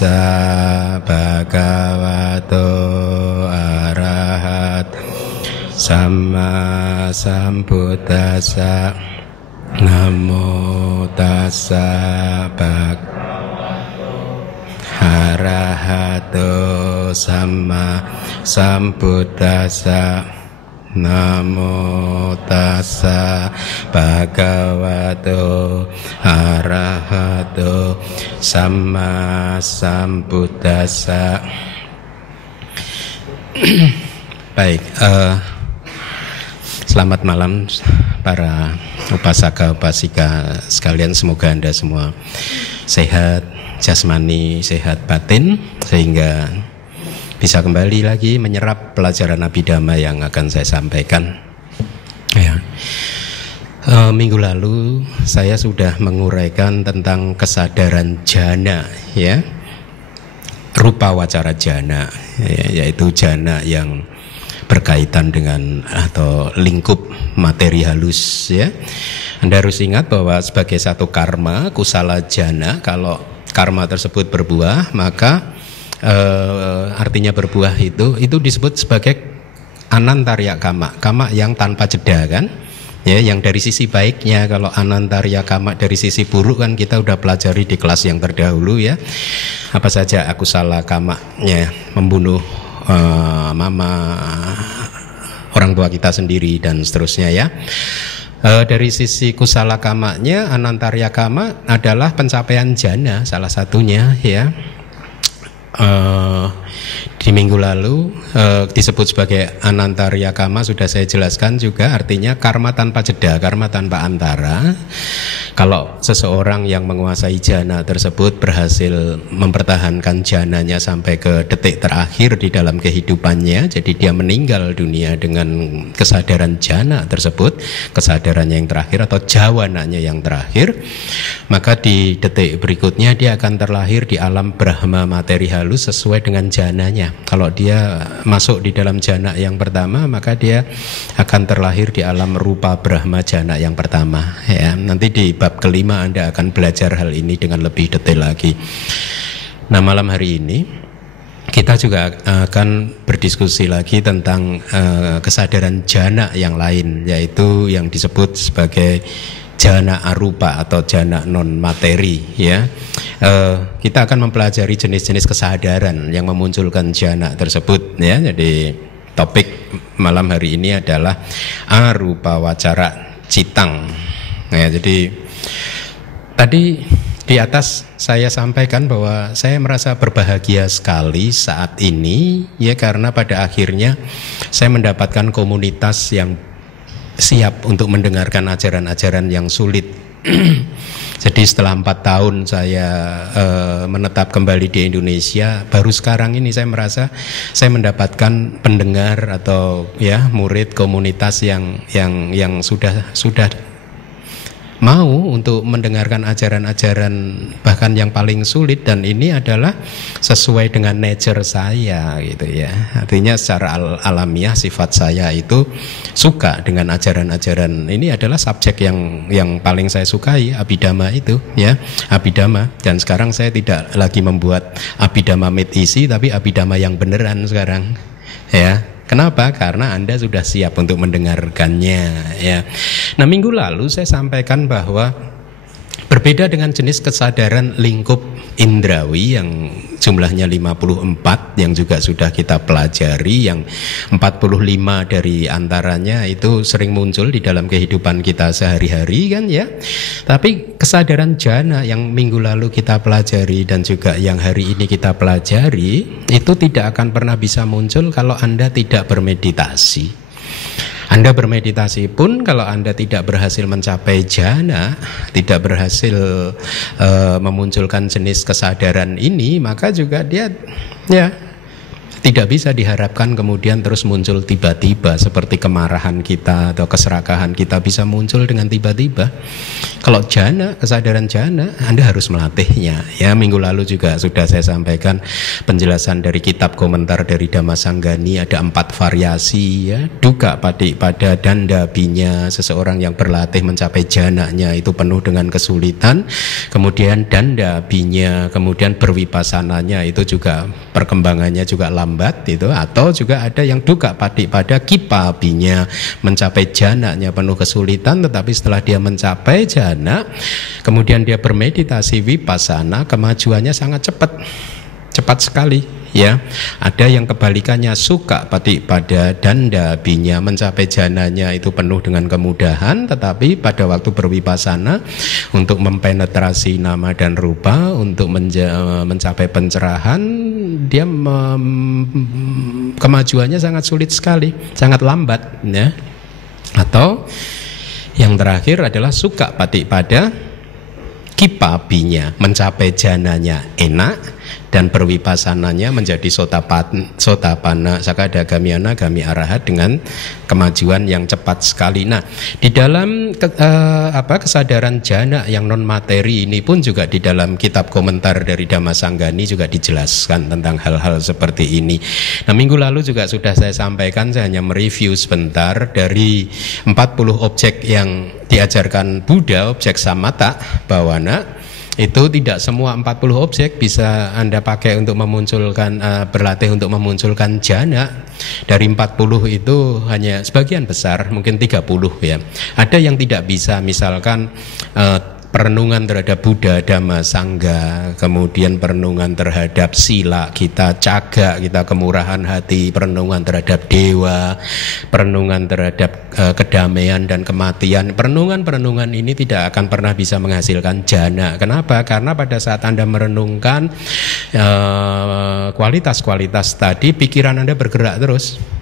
tassa bhagavato arahat Sama sambuddhassa. Namo tassa bhagavato arahato sama sambuddhassa. Namo tassa bhagavato arahato sama sambuddhassa. Baik, selamat malam para upasaka upasika sekalian, semoga Anda semua sehat jasmani, sehat batin, sehingga bisa kembali lagi menyerap pelajaran Abhidhamma yang akan saya sampaikan. Ya. Minggu lalu saya sudah menguraikan tentang kesadaran jhana, ya, rupa wacara jhana, ya, yaitu jhana yang berkaitan dengan atau lingkup materi halus, ya. Anda harus ingat bahwa sebagai satu karma, kusala jhana, kalau karma tersebut berbuah, maka artinya berbuah itu disebut sebagai anantarya kama, kama yang tanpa jeda, kan? Ya, yang dari sisi baiknya. Kalau anantarya kama dari sisi buruk kan kita udah pelajari di kelas yang terdahulu, ya. Apa saja akusala kamanya, membunuh mama, orang tua kita sendiri dan seterusnya, ya. Dari sisi kusala kamanya, anantarya kama adalah pencapaian jhana salah satunya, ya. Di minggu lalu disebut sebagai anantarya kama, sudah saya jelaskan juga, artinya karma tanpa jeda, karma tanpa antara. Kalau seseorang yang menguasai jhana tersebut berhasil mempertahankan jhananya sampai ke detik terakhir di dalam kehidupannya, jadi dia meninggal dunia dengan kesadaran jhana tersebut, kesadarannya yang terakhir atau jawananya yang terakhir, maka di detik berikutnya dia akan terlahir di alam Brahma materi halus sesuai dengan jhananya. Kalau dia masuk di dalam jhana yang pertama, maka dia akan terlahir di alam rupa Brahma jhana yang pertama, ya. Nanti di bab kelima Anda akan belajar hal ini dengan lebih detail lagi. Nah, malam hari ini kita juga akan berdiskusi lagi tentang kesadaran jhana yang lain, yaitu yang disebut sebagai jhana arupa atau jhana non materi, ya. Kita akan mempelajari jenis-jenis kesadaran yang memunculkan jhana tersebut, ya. Jadi topik malam hari ini adalah arupa wacara citang. Nah, jadi tadi di atas saya sampaikan bahwa saya merasa berbahagia sekali saat ini, ya, karena pada akhirnya saya mendapatkan komunitas yang siap untuk mendengarkan ajaran-ajaran yang sulit. Jadi setelah 4 tahun saya menetap kembali di Indonesia, baru sekarang ini saya merasa saya mendapatkan pendengar atau, ya, murid komunitas yang sudah mau untuk mendengarkan ajaran-ajaran bahkan yang paling sulit, dan ini adalah sesuai dengan nature saya, gitu, ya. Artinya secara alamiah sifat saya itu suka dengan ajaran-ajaran ini, adalah subjek yang paling saya sukai, Abhidhamma itu, ya, Abhidhamma. Dan sekarang saya tidak lagi membuat Abhidhamma made easy, tapi Abhidhamma yang beneran sekarang, ya. Kenapa? Karena Anda sudah siap untuk mendengarkannya, ya. Nah, minggu lalu saya sampaikan bahwa berbeda dengan jenis kesadaran lingkup indrawi yang jumlahnya 54 yang juga sudah kita pelajari, yang 45 dari antaranya itu sering muncul di dalam kehidupan kita sehari-hari, kan, ya. Tapi kesadaran jhana yang minggu lalu kita pelajari dan juga yang hari ini kita pelajari itu tidak akan pernah bisa muncul kalau Anda tidak bermeditasi. Anda bermeditasi pun kalau Anda tidak berhasil mencapai jhana, tidak berhasil memunculkan jenis kesadaran ini, maka juga dia, ya, Tidak bisa diharapkan kemudian terus muncul tiba-tiba seperti kemarahan kita atau keserakahan kita bisa muncul dengan tiba-tiba. Kalau jana, kesadaran jana, Anda harus melatihnya. Ya, minggu lalu juga sudah saya sampaikan penjelasan dari kitab komentar dari Dhammasanggani, ada 4 variasi ya. Duka pada danda binya, seseorang yang berlatih mencapai jananya itu penuh dengan kesulitan. Kemudian danda binya, kemudian berwipassananya itu juga perkembangannya juga lambat itu, atau juga ada yang duka pada kipa binya, mencapai jananya penuh kesulitan, tetapi setelah dia mencapai jana kemudian dia bermeditasi vipassana, kemajuannya sangat cepat sekali ya. Ada yang kebalikannya, suka pada danda binya, mencapai jananya itu penuh dengan kemudahan, tetapi pada waktu bervipassana untuk mempenetrasi nama dan rupa, untuk mencapai pencerahan, dia kemajuannya sangat sulit sekali, sangat lambat ya. Atau yang terakhir adalah suka pada kipabinya, mencapai jananya enak dan berwipassananya menjadi sotapana, sakadagami, anagami, arahat dengan kemajuan yang cepat sekali. Nah, di dalam kesadaran jana yang non materi ini pun juga di dalam kitab komentar dari Dhammasanggani juga dijelaskan tentang hal-hal seperti ini. Nah, minggu lalu juga sudah saya sampaikan, saya hanya mereview sebentar dari 40 objek yang diajarkan Buddha, objek samatha bhawana. Itu tidak semua 40 objek bisa Anda pakai untuk memunculkan, berlatih untuk memunculkan jana. Dari 40 itu hanya sebagian besar, mungkin 30 ya. Ada yang tidak bisa, misalkan perenungan terhadap Buddha, Dhamma, Sangha, kemudian perenungan terhadap sila kita, caga kita, kemurahan hati, perenungan terhadap dewa, perenungan terhadap kedamaian dan kematian. Perenungan ini tidak akan pernah bisa menghasilkan jana. Kenapa? Karena pada saat Anda merenungkan kualitas-kualitas tadi, pikiran Anda bergerak terus.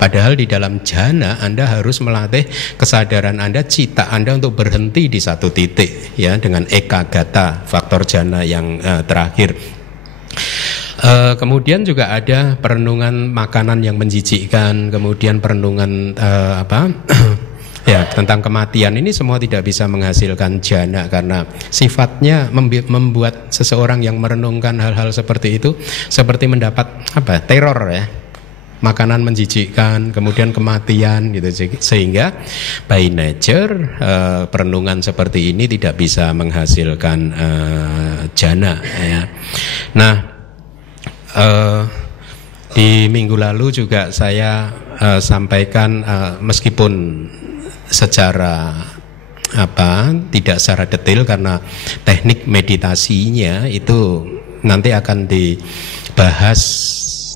Padahal di dalam jana Anda harus melatih kesadaran Anda, cita Anda untuk berhenti di satu titik ya, dengan ekagata, faktor jana yang terakhir. Kemudian juga ada perenungan makanan yang menjijikkan, kemudian perenungan ya, tentang kematian. Ini semua tidak bisa menghasilkan jana karena sifatnya membuat seseorang yang merenungkan hal-hal seperti itu seperti mendapat teror ya. Makanan menjijikkan, kemudian kematian gitu, sehingga by nature perenungan seperti ini tidak bisa menghasilkan jana ya. Nah, di minggu lalu juga saya sampaikan meskipun secara tidak secara detail karena teknik meditasinya itu nanti akan dibahas.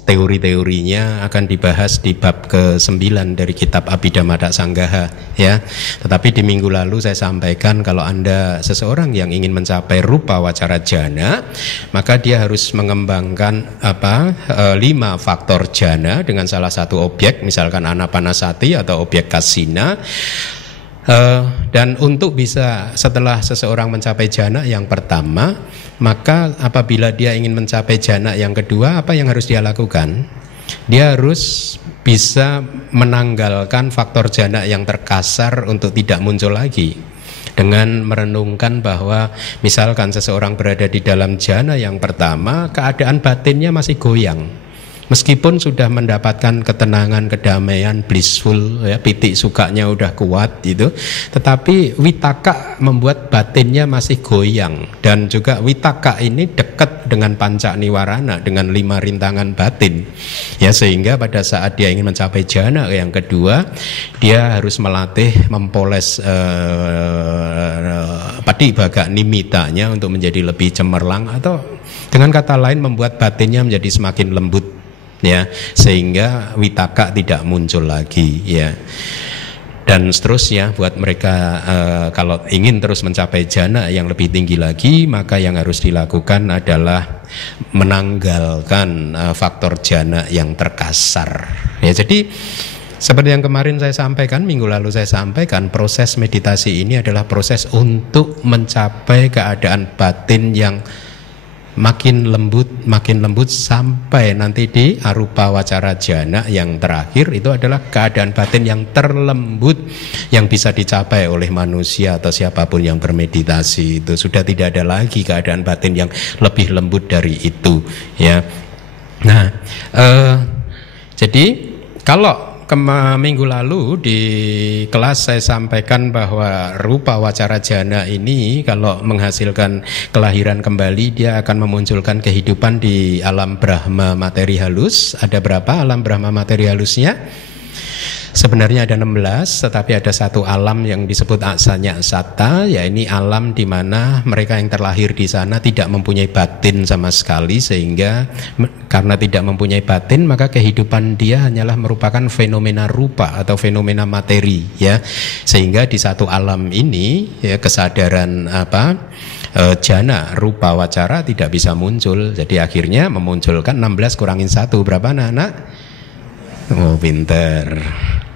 Teori-teorinya akan dibahas di bab ke-9 dari kitab Abhidhamma Sanggaha ya. Tetapi di minggu lalu saya sampaikan kalau Anda seseorang yang ingin mencapai rupa wacara jana, maka dia harus mengembangkan 5 faktor jana dengan salah satu objek, misalkan anapanasati atau objek kasina. Dan untuk bisa setelah seseorang mencapai jana yang pertama, maka apabila dia ingin mencapai jana yang kedua, apa yang harus dia lakukan? Dia harus bisa menanggalkan faktor jana yang terkasar untuk tidak muncul lagi, dengan merenungkan bahwa misalkan seseorang berada di dalam jana yang pertama, keadaan batinnya masih goyang. Meskipun sudah mendapatkan ketenangan, kedamaian, blissful, ya, pitik sukanya udah kuat itu, tetapi witaka membuat batinnya masih goyang. Dan juga witaka ini dekat dengan panca niwarana, dengan 5 rintangan batin. Ya, sehingga pada saat dia ingin mencapai jana yang kedua, dia harus melatih mempoles patibaga nimitanya untuk menjadi lebih cemerlang, atau dengan kata lain membuat batinnya menjadi semakin lembut. Ya, sehingga witaka tidak muncul lagi ya. Dan seterusnya buat mereka kalau ingin terus mencapai jana yang lebih tinggi lagi, maka yang harus dilakukan adalah menanggalkan faktor jana yang terkasar. Ya, jadi seperti yang kemarin saya sampaikan, minggu lalu saya sampaikan, proses meditasi ini adalah proses untuk mencapai keadaan batin yang makin lembut sampai nanti di arupa wacara jana yang terakhir itu adalah keadaan batin yang terlembut yang bisa dicapai oleh manusia atau siapapun yang bermeditasi. Itu sudah tidak ada lagi keadaan batin yang lebih lembut dari itu, ya. Nah, jadi kalau minggu lalu di kelas saya sampaikan bahwa rupa wacara jana ini kalau menghasilkan kelahiran kembali dia akan memunculkan kehidupan di alam Brahma materi halus. Ada berapa alam Brahma materi halusnya? Sebenarnya ada 16, tetapi ada satu alam yang disebut aksanya sata, ya ini alam di mana mereka yang terlahir di sana tidak mempunyai batin sama sekali, sehingga karena tidak mempunyai batin maka kehidupan dia hanyalah merupakan fenomena rupa atau fenomena materi, ya. Sehingga di satu alam ini ya kesadaran jana rupa wacara tidak bisa muncul. Jadi akhirnya memunculkan 16 kurangin 1 berapa anak-anak? Oh, pinter.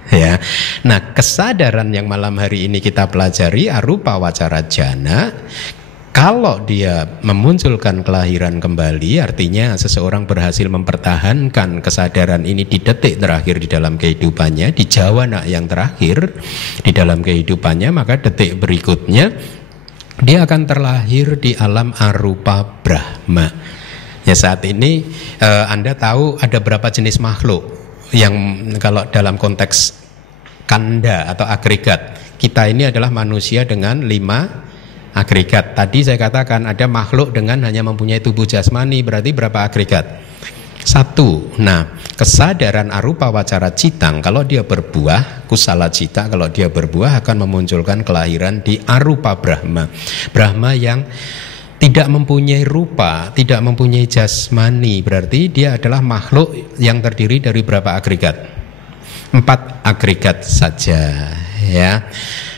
Ya. Nah, kesadaran yang malam hari ini kita pelajari arupa wacara jana, kalau dia memunculkan kelahiran kembali, artinya seseorang berhasil mempertahankan kesadaran ini di detik terakhir di dalam kehidupannya, di jawana yang terakhir di dalam kehidupannya, maka detik berikutnya dia akan terlahir di alam arupa Brahma. Ya, saat ini Anda tahu ada berapa jenis makhluk yang kalau dalam konteks kanda atau agregat, kita ini adalah manusia dengan 5 agregat. Tadi saya katakan ada makhluk dengan hanya mempunyai tubuh jasmani, berarti berapa agregat? 1. Nah, kesadaran arupa wacara citang kalau dia berbuah, kusala cita kalau dia berbuah akan memunculkan kelahiran di arupa Brahma. Brahma yang tidak mempunyai rupa, tidak mempunyai jasmani, berarti dia adalah makhluk yang terdiri dari berapa agregat? 4 agregat saja, ya.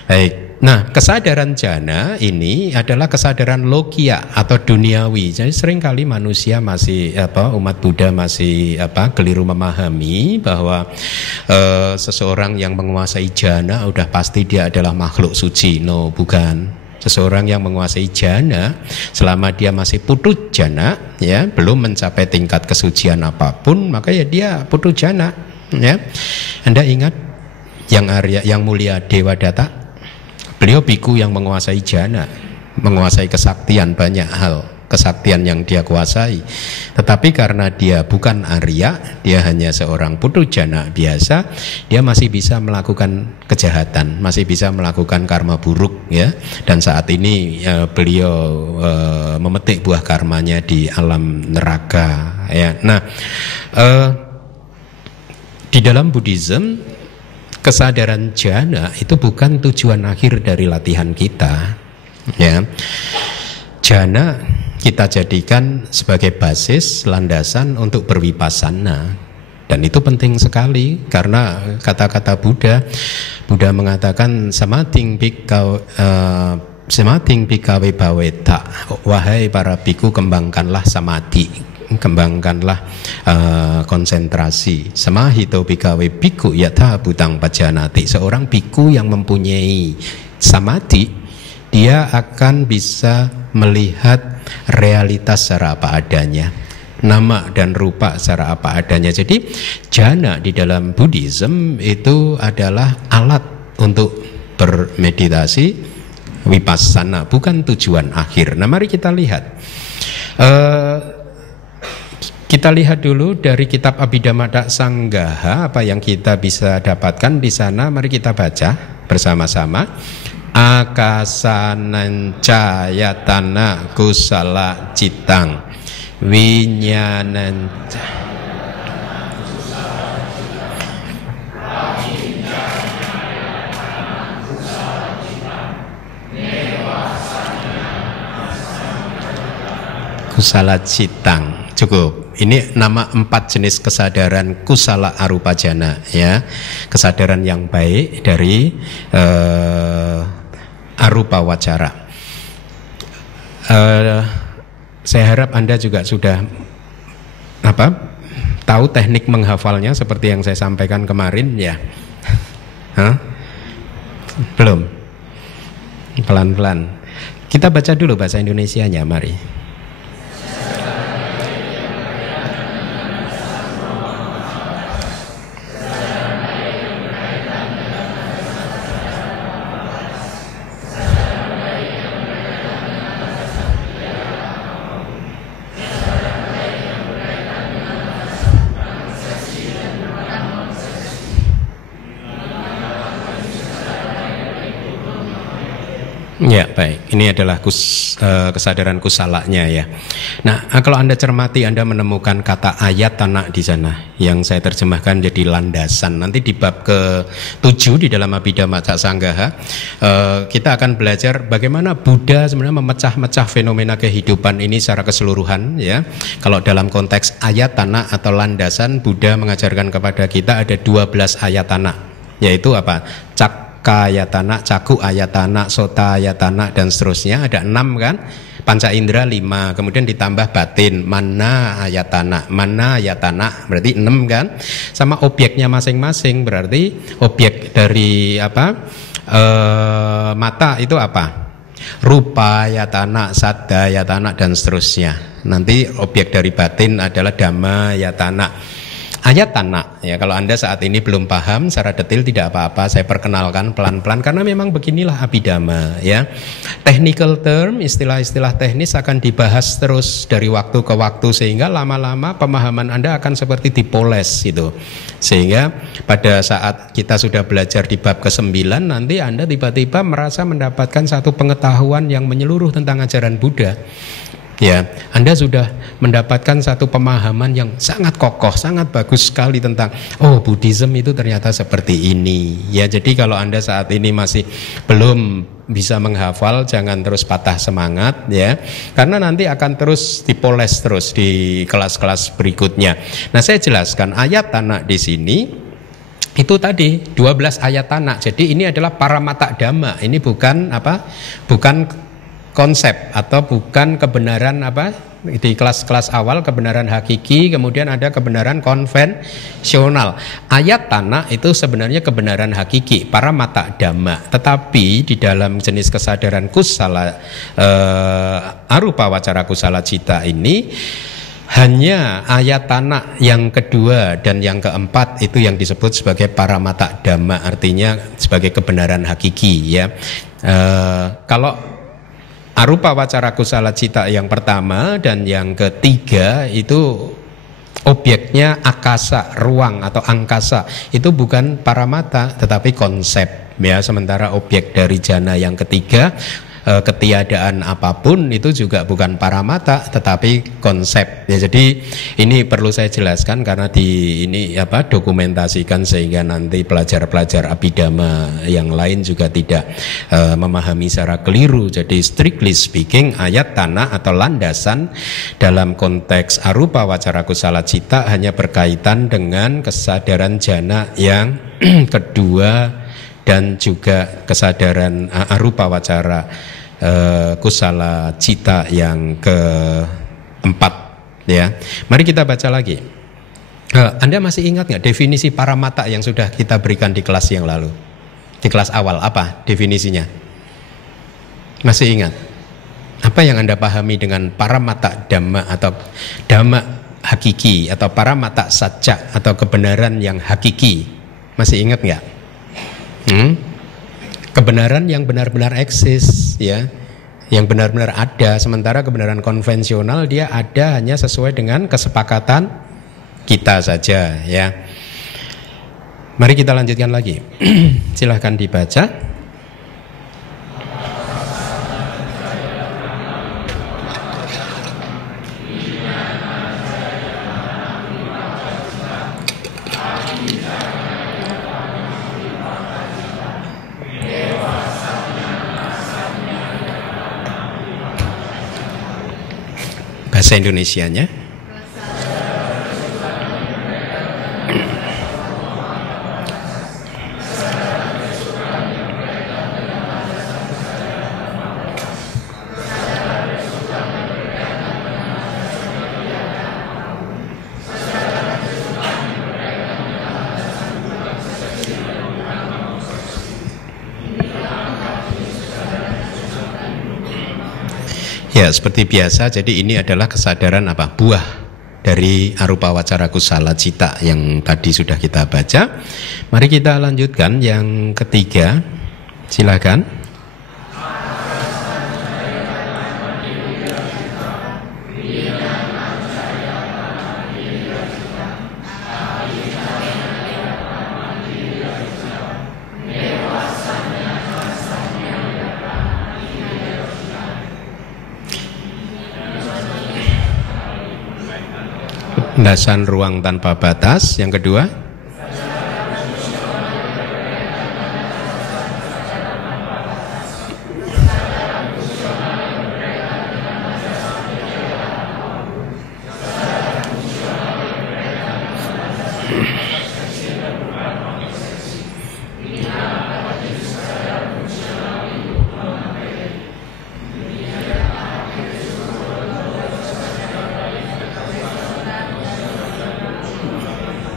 Baik. Nah, kesadaran jana ini adalah kesadaran lokia atau duniawi. Jadi seringkali manusia masih umat Buddha masih keliru memahami bahwa seseorang yang menguasai jana udah pasti dia adalah makhluk suci. No, bukan. Seseorang yang menguasai jana selama dia masih putu jana, ya, belum mencapai tingkat kesucian apapun, maka ya dia putu jana, ya. Anda ingat yang Arya, yang mulia Dewadatta, beliau biku yang menguasai jana, menguasai kesaktian, banyak hal kesaktian yang dia kuasai. Tetapi karena dia bukan Arya, dia hanya seorang putu jana biasa, dia masih bisa melakukan kejahatan, masih bisa melakukan karma buruk, ya. Dan saat ini beliau memetik buah karmanya di alam neraka, ya. Nah, di dalam Buddhism kesadaran jana itu bukan tujuan akhir dari latihan kita, ya. Jana kita jadikan sebagai basis landasan untuk berwipasana, dan itu penting sekali karena kata-kata Buddha mengatakan samadhing bhikkhave bhaveta, wahai para biku kembangkanlah samadhi, kembangkanlah konsentrasi. Samahito bhikkhave bhikkhu yatha bhutang pajanati, seorang biku yang mempunyai samadhi dia akan bisa melihat realitas secara apa adanya, nama dan rupa secara apa adanya. Jadi jana di dalam Buddhism itu adalah alat untuk bermeditasi vipassana, bukan tujuan akhir. Nah, mari kita lihat. Kita lihat dulu dari kitab Abhidhamma Sanggaha apa yang kita bisa dapatkan di sana. Mari kita baca bersama-sama. Akasanan kusala citang winyanan kusala citang. Cukup. Ini nama 4 jenis kesadaran kusala arupa jana, ya. Kesadaran yang baik dari arupa wacara. Saya harap Anda juga sudah tahu teknik menghafalnya seperti yang saya sampaikan kemarin, ya. Belum? Pelan-pelan. Kita baca dulu bahasa Indonesianya, mari. Ya, baik. Ini adalah kesadaran kusalanya ya. Nah, kalau Anda cermati, Anda menemukan kata ayatana di sana yang saya terjemahkan jadi landasan. Nanti di bab ke-7 di dalam Abhidhamma Sanggaha, kita akan belajar bagaimana Buddha sebenarnya memecah-mecah fenomena kehidupan ini secara keseluruhan ya. Kalau dalam konteks ayatana atau landasan, Buddha mengajarkan kepada kita ada 12 ayatana, yaitu apa? Ayatana, caku ayatana, sota ayatana, dan seterusnya. Ada 6 kan, panca indera 5, kemudian ditambah batin, mana ayatana berarti 6 kan, sama objeknya masing-masing. Berarti objek dari mata itu apa? Rupa ayatana, sadda ayatana, dan seterusnya. Nanti objek dari batin adalah dhamma ayatana. Ayatana ya, kalau Anda saat ini belum paham secara detail tidak apa-apa, saya perkenalkan pelan-pelan karena memang beginilah Abhidhamma ya. Technical term, istilah-istilah teknis akan dibahas terus dari waktu ke waktu sehingga lama-lama pemahaman Anda akan seperti dipoles gitu. Sehingga pada saat kita sudah belajar di bab ke-9 nanti Anda tiba-tiba merasa mendapatkan satu pengetahuan yang menyeluruh tentang ajaran Buddha. Ya, Anda sudah mendapatkan satu pemahaman yang sangat kokoh, sangat bagus sekali tentang Buddhism itu ternyata seperti ini. Ya, jadi kalau Anda saat ini masih belum bisa menghafal, jangan terus patah semangat ya. Karena nanti akan terus dipoles terus di kelas-kelas berikutnya. Nah, saya jelaskan ayatana di sini itu tadi 12 ayatana. Jadi ini adalah paramata dhamma. Ini bukan bukan konsep atau bukan kebenaran di kelas-kelas awal, kebenaran hakiki, kemudian ada kebenaran konvensional. Ayatana itu sebenarnya kebenaran hakiki, paramata dhamma. Tetapi di dalam jenis kesadaran kusala, arupa wacara kusala cita ini, hanya ayatana yang kedua dan yang keempat itu yang disebut sebagai paramata dhamma, artinya sebagai kebenaran hakiki ya. Kalau arupa wacara kusala cita yang pertama dan yang ketiga itu objeknya akasa, ruang atau angkasa, itu bukan paramata tetapi konsep ya. Sementara objek dari jana yang ketiga, ketiadaan apapun itu juga bukan paramata tetapi konsep ya. Jadi ini perlu saya jelaskan karena dokumentasikan sehingga nanti pelajar-pelajar Abhidhamma yang lain juga tidak memahami secara keliru. Jadi strictly speaking, ayatana atau landasan dalam konteks arupa wacara kusala cita hanya berkaitan dengan kesadaran jana yang kedua dan juga kesadaran arupa wacara kusala cita yang keempat ya. Mari kita baca lagi. Anda masih ingat nggak definisi paramata yang sudah kita berikan di kelas yang lalu? Di kelas awal apa definisinya? Masih ingat? Apa yang Anda pahami dengan paramata dhamma atau dhamma hakiki atau paramata satya atau kebenaran yang hakiki? Masih ingat nggak? Kebenaran yang benar-benar eksis ya, yang benar-benar ada. Sementara kebenaran konvensional dia ada hanya sesuai dengan kesepakatan kita saja ya. Mari kita lanjutkan lagi. Silahkan dibaca. Bahasa Indonesianya. Ya, seperti biasa, jadi ini adalah kesadaran buah dari arupa wacara kusala cita yang tadi sudah kita baca. Mari kita lanjutkan yang ketiga. Silakan. Landasan ruang tanpa batas. Yang kedua,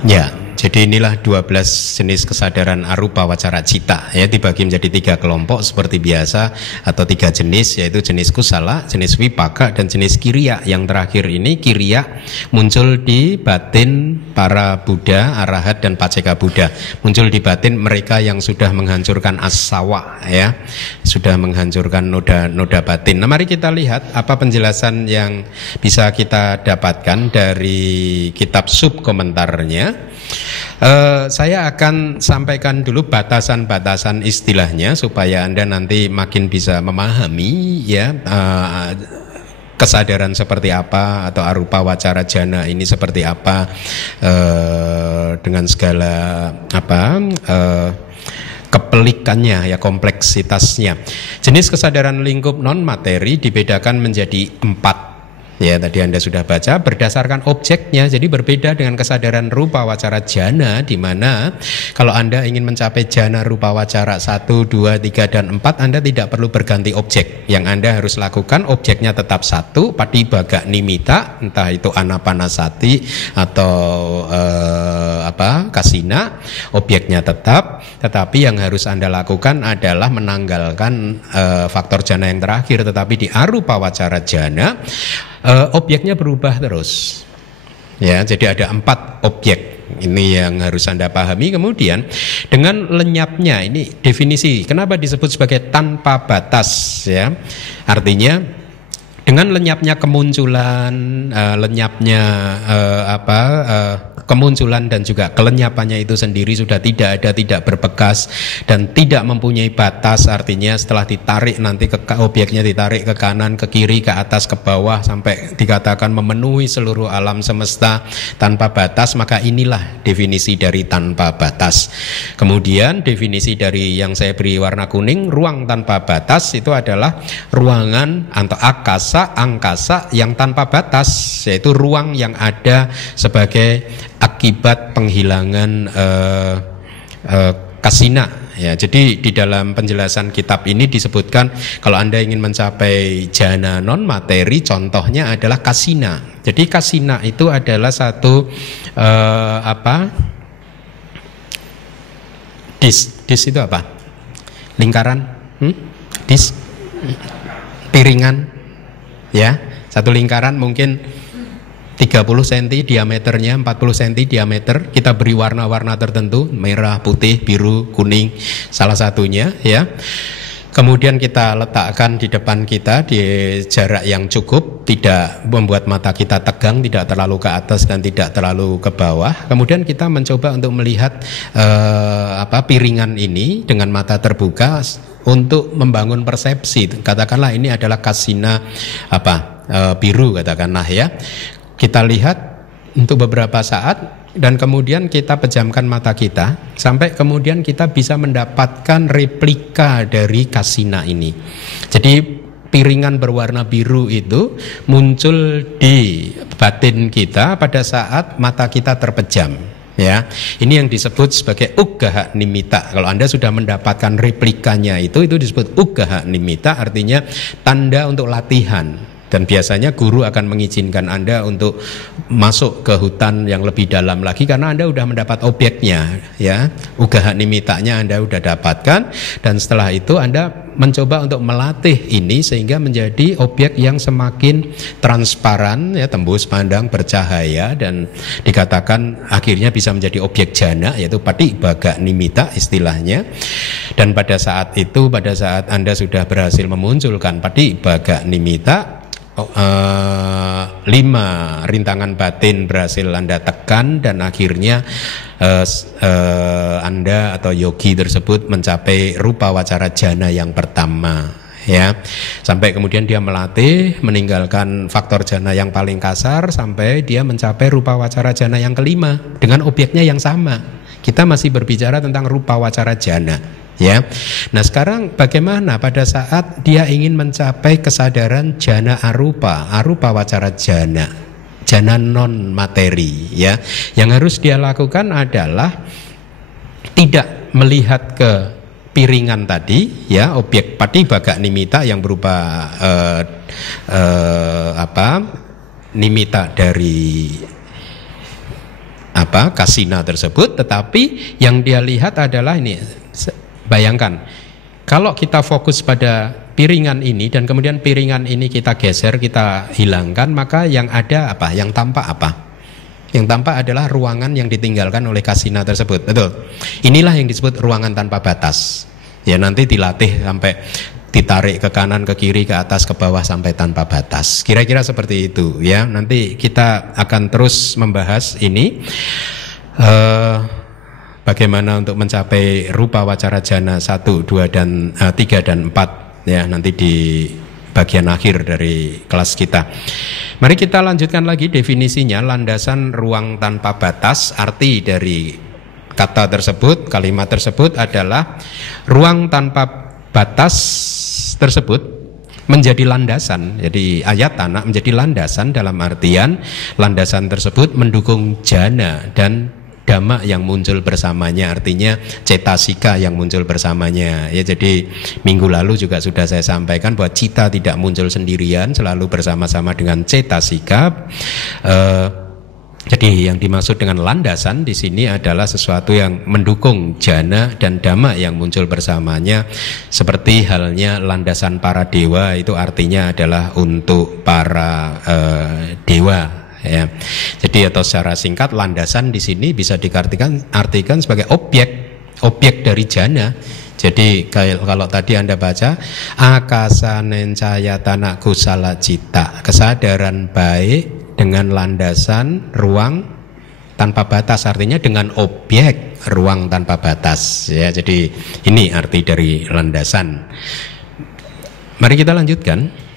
ya, jadi inilah 12 jenis kesadaran arupa wacara cita, ya, dibagi menjadi 3 kelompok seperti biasa, atau 3 jenis, yaitu jenis kusala, jenis wipaka, dan jenis kiriya. Yang terakhir ini kiriya muncul di batin para Buddha, arahat, dan paceka Buddha. Muncul di batin mereka yang sudah menghancurkan asawa, ya, sudah menghancurkan noda batin. Nah, mari kita lihat apa penjelasan yang bisa kita dapatkan dari kitab sub komentarnya. Saya akan sampaikan dulu batasan-batasan istilahnya supaya Anda nanti makin bisa memahami, ya, kesadaran seperti apa atau arupa wacara jana ini seperti apa, dengan segala kepelikannya, ya, kompleksitasnya. Jenis kesadaran lingkup non materi dibedakan menjadi 4. Ya, tadi Anda sudah baca berdasarkan objeknya. Jadi berbeda dengan kesadaran rupa wacara jana, di mana kalau Anda ingin mencapai jana rupa wacara 1, 2, 3, dan 4, Anda tidak perlu berganti objek. Yang Anda harus lakukan objeknya tetap satu, patibaga nimita, entah itu anapanasati atau kasina, objeknya tetap. Tetapi yang harus Anda lakukan adalah menanggalkan faktor jana yang terakhir. Tetapi di arupa wacara jana, objeknya berubah terus, ya. Jadi ada 4 objek. Ini yang harus Anda pahami. Kemudian dengan lenyapnya, ini definisi kenapa disebut sebagai tanpa batas, ya. Artinya dengan lenyapnya kemunculan, kemunculan dan juga kelenyapannya itu sendiri sudah tidak ada, tidak berbekas dan tidak mempunyai batas. Artinya setelah ditarik nanti objeknya ditarik ke kanan, ke kiri, ke atas, ke bawah, sampai dikatakan memenuhi seluruh alam semesta tanpa batas. Maka inilah definisi dari tanpa batas. Kemudian definisi dari yang saya beri warna kuning, ruang tanpa batas, itu adalah ruangan atau angkasa yang tanpa batas, yaitu ruang yang ada sebagai akibat penghilangan kasina, ya. Jadi di dalam penjelasan kitab ini disebutkan kalau Anda ingin mencapai jana non materi, contohnya adalah kasina. Jadi kasina itu adalah satu dis itu apa? Lingkaran, dis, piringan, ya. Satu lingkaran mungkin 30 cm diameternya, 40 cm diameter. Kita beri warna-warna tertentu, merah, putih, biru, kuning, salah satunya, ya. Kemudian kita letakkan di depan kita di jarak yang cukup, tidak membuat mata kita tegang, tidak terlalu ke atas dan tidak terlalu ke bawah. Kemudian kita mencoba untuk melihat piringan ini dengan mata terbuka untuk membangun persepsi. Katakanlah ini adalah kasina biru, katakanlah, ya. Kita lihat untuk beberapa saat dan kemudian kita pejamkan mata kita sampai kemudian kita bisa mendapatkan replika dari kasina ini. Jadi piringan berwarna biru itu muncul di batin kita pada saat mata kita terpejam, ya. Ini yang disebut sebagai uggaha nimitta. Kalau Anda sudah mendapatkan replikanya itu disebut uggaha nimitta, artinya tanda untuk latihan. Dan biasanya guru akan mengizinkan Anda untuk masuk ke hutan yang lebih dalam lagi karena Anda sudah mendapat objeknya, ya. Uggaha nimittanya Anda sudah dapatkan, dan setelah itu Anda mencoba untuk melatih ini sehingga menjadi objek yang semakin transparan, ya, tembus pandang, bercahaya, dan dikatakan akhirnya bisa menjadi objek jana, yaitu patibaga nimitta istilahnya. Dan pada saat itu, pada saat Anda sudah berhasil memunculkan patibaga nimitta, 5 rintangan batin berhasil Anda tekan, dan akhirnya Anda atau yogi tersebut mencapai rupa wacara jana yang pertama, ya, sampai kemudian dia melatih meninggalkan faktor jana yang paling kasar sampai dia mencapai rupa wacara jana yang kelima dengan objeknya yang sama. Kita masih berbicara tentang rupa wacara jana, ya. Nah sekarang bagaimana pada saat dia ingin mencapai kesadaran jana arupa, arupa wacara jana, jana non materi, ya. Yang harus dia lakukan adalah tidak melihat ke piringan tadi, ya, objek patibaga nimita yang berupa nimita dari kasina tersebut, tetapi yang dia lihat adalah ini. Bayangkan kalau kita fokus pada piringan ini dan kemudian piringan ini kita geser, kita hilangkan, maka yang ada apa? Yang tampak apa? Yang tampak adalah ruangan yang ditinggalkan oleh kasina tersebut. Betul. Inilah yang disebut ruangan tanpa batas. Ya nanti dilatih sampai ditarik ke kanan, ke kiri, ke atas, ke bawah sampai tanpa batas. Kira-kira seperti itu ya. Nanti kita akan terus membahas ini. Bagaimana untuk mencapai rupa wacara jana 1, 2, dan 3 dan 4 ya nanti di bagian akhir dari kelas kita. Mari kita lanjutkan lagi definisinya. Landasan ruang tanpa batas, arti dari kata tersebut, kalimat tersebut adalah ruang tanpa batas tersebut menjadi landasan. Jadi ayatana menjadi landasan dalam artian landasan tersebut mendukung jana dan dhamma yang muncul bersamanya, artinya cetasika yang muncul bersamanya. Ya, jadi minggu lalu juga sudah saya sampaikan bahwa cita tidak muncul sendirian, selalu bersama-sama dengan cetasika. Jadi yang dimaksud dengan landasan di sini adalah sesuatu yang mendukung jana dan dhamma yang muncul bersamanya, seperti halnya landasan para dewa, itu artinya adalah untuk para dewa. Ya. Jadi atau secara singkat landasan di sini bisa artikan sebagai objek dari jana. Jadi kalau tadi Anda baca akasa nencayatana kusala cita, kesadaran baik dengan landasan ruang tanpa batas, artinya dengan objek ruang tanpa batas. Ya, jadi ini arti dari landasan. Mari kita lanjutkan.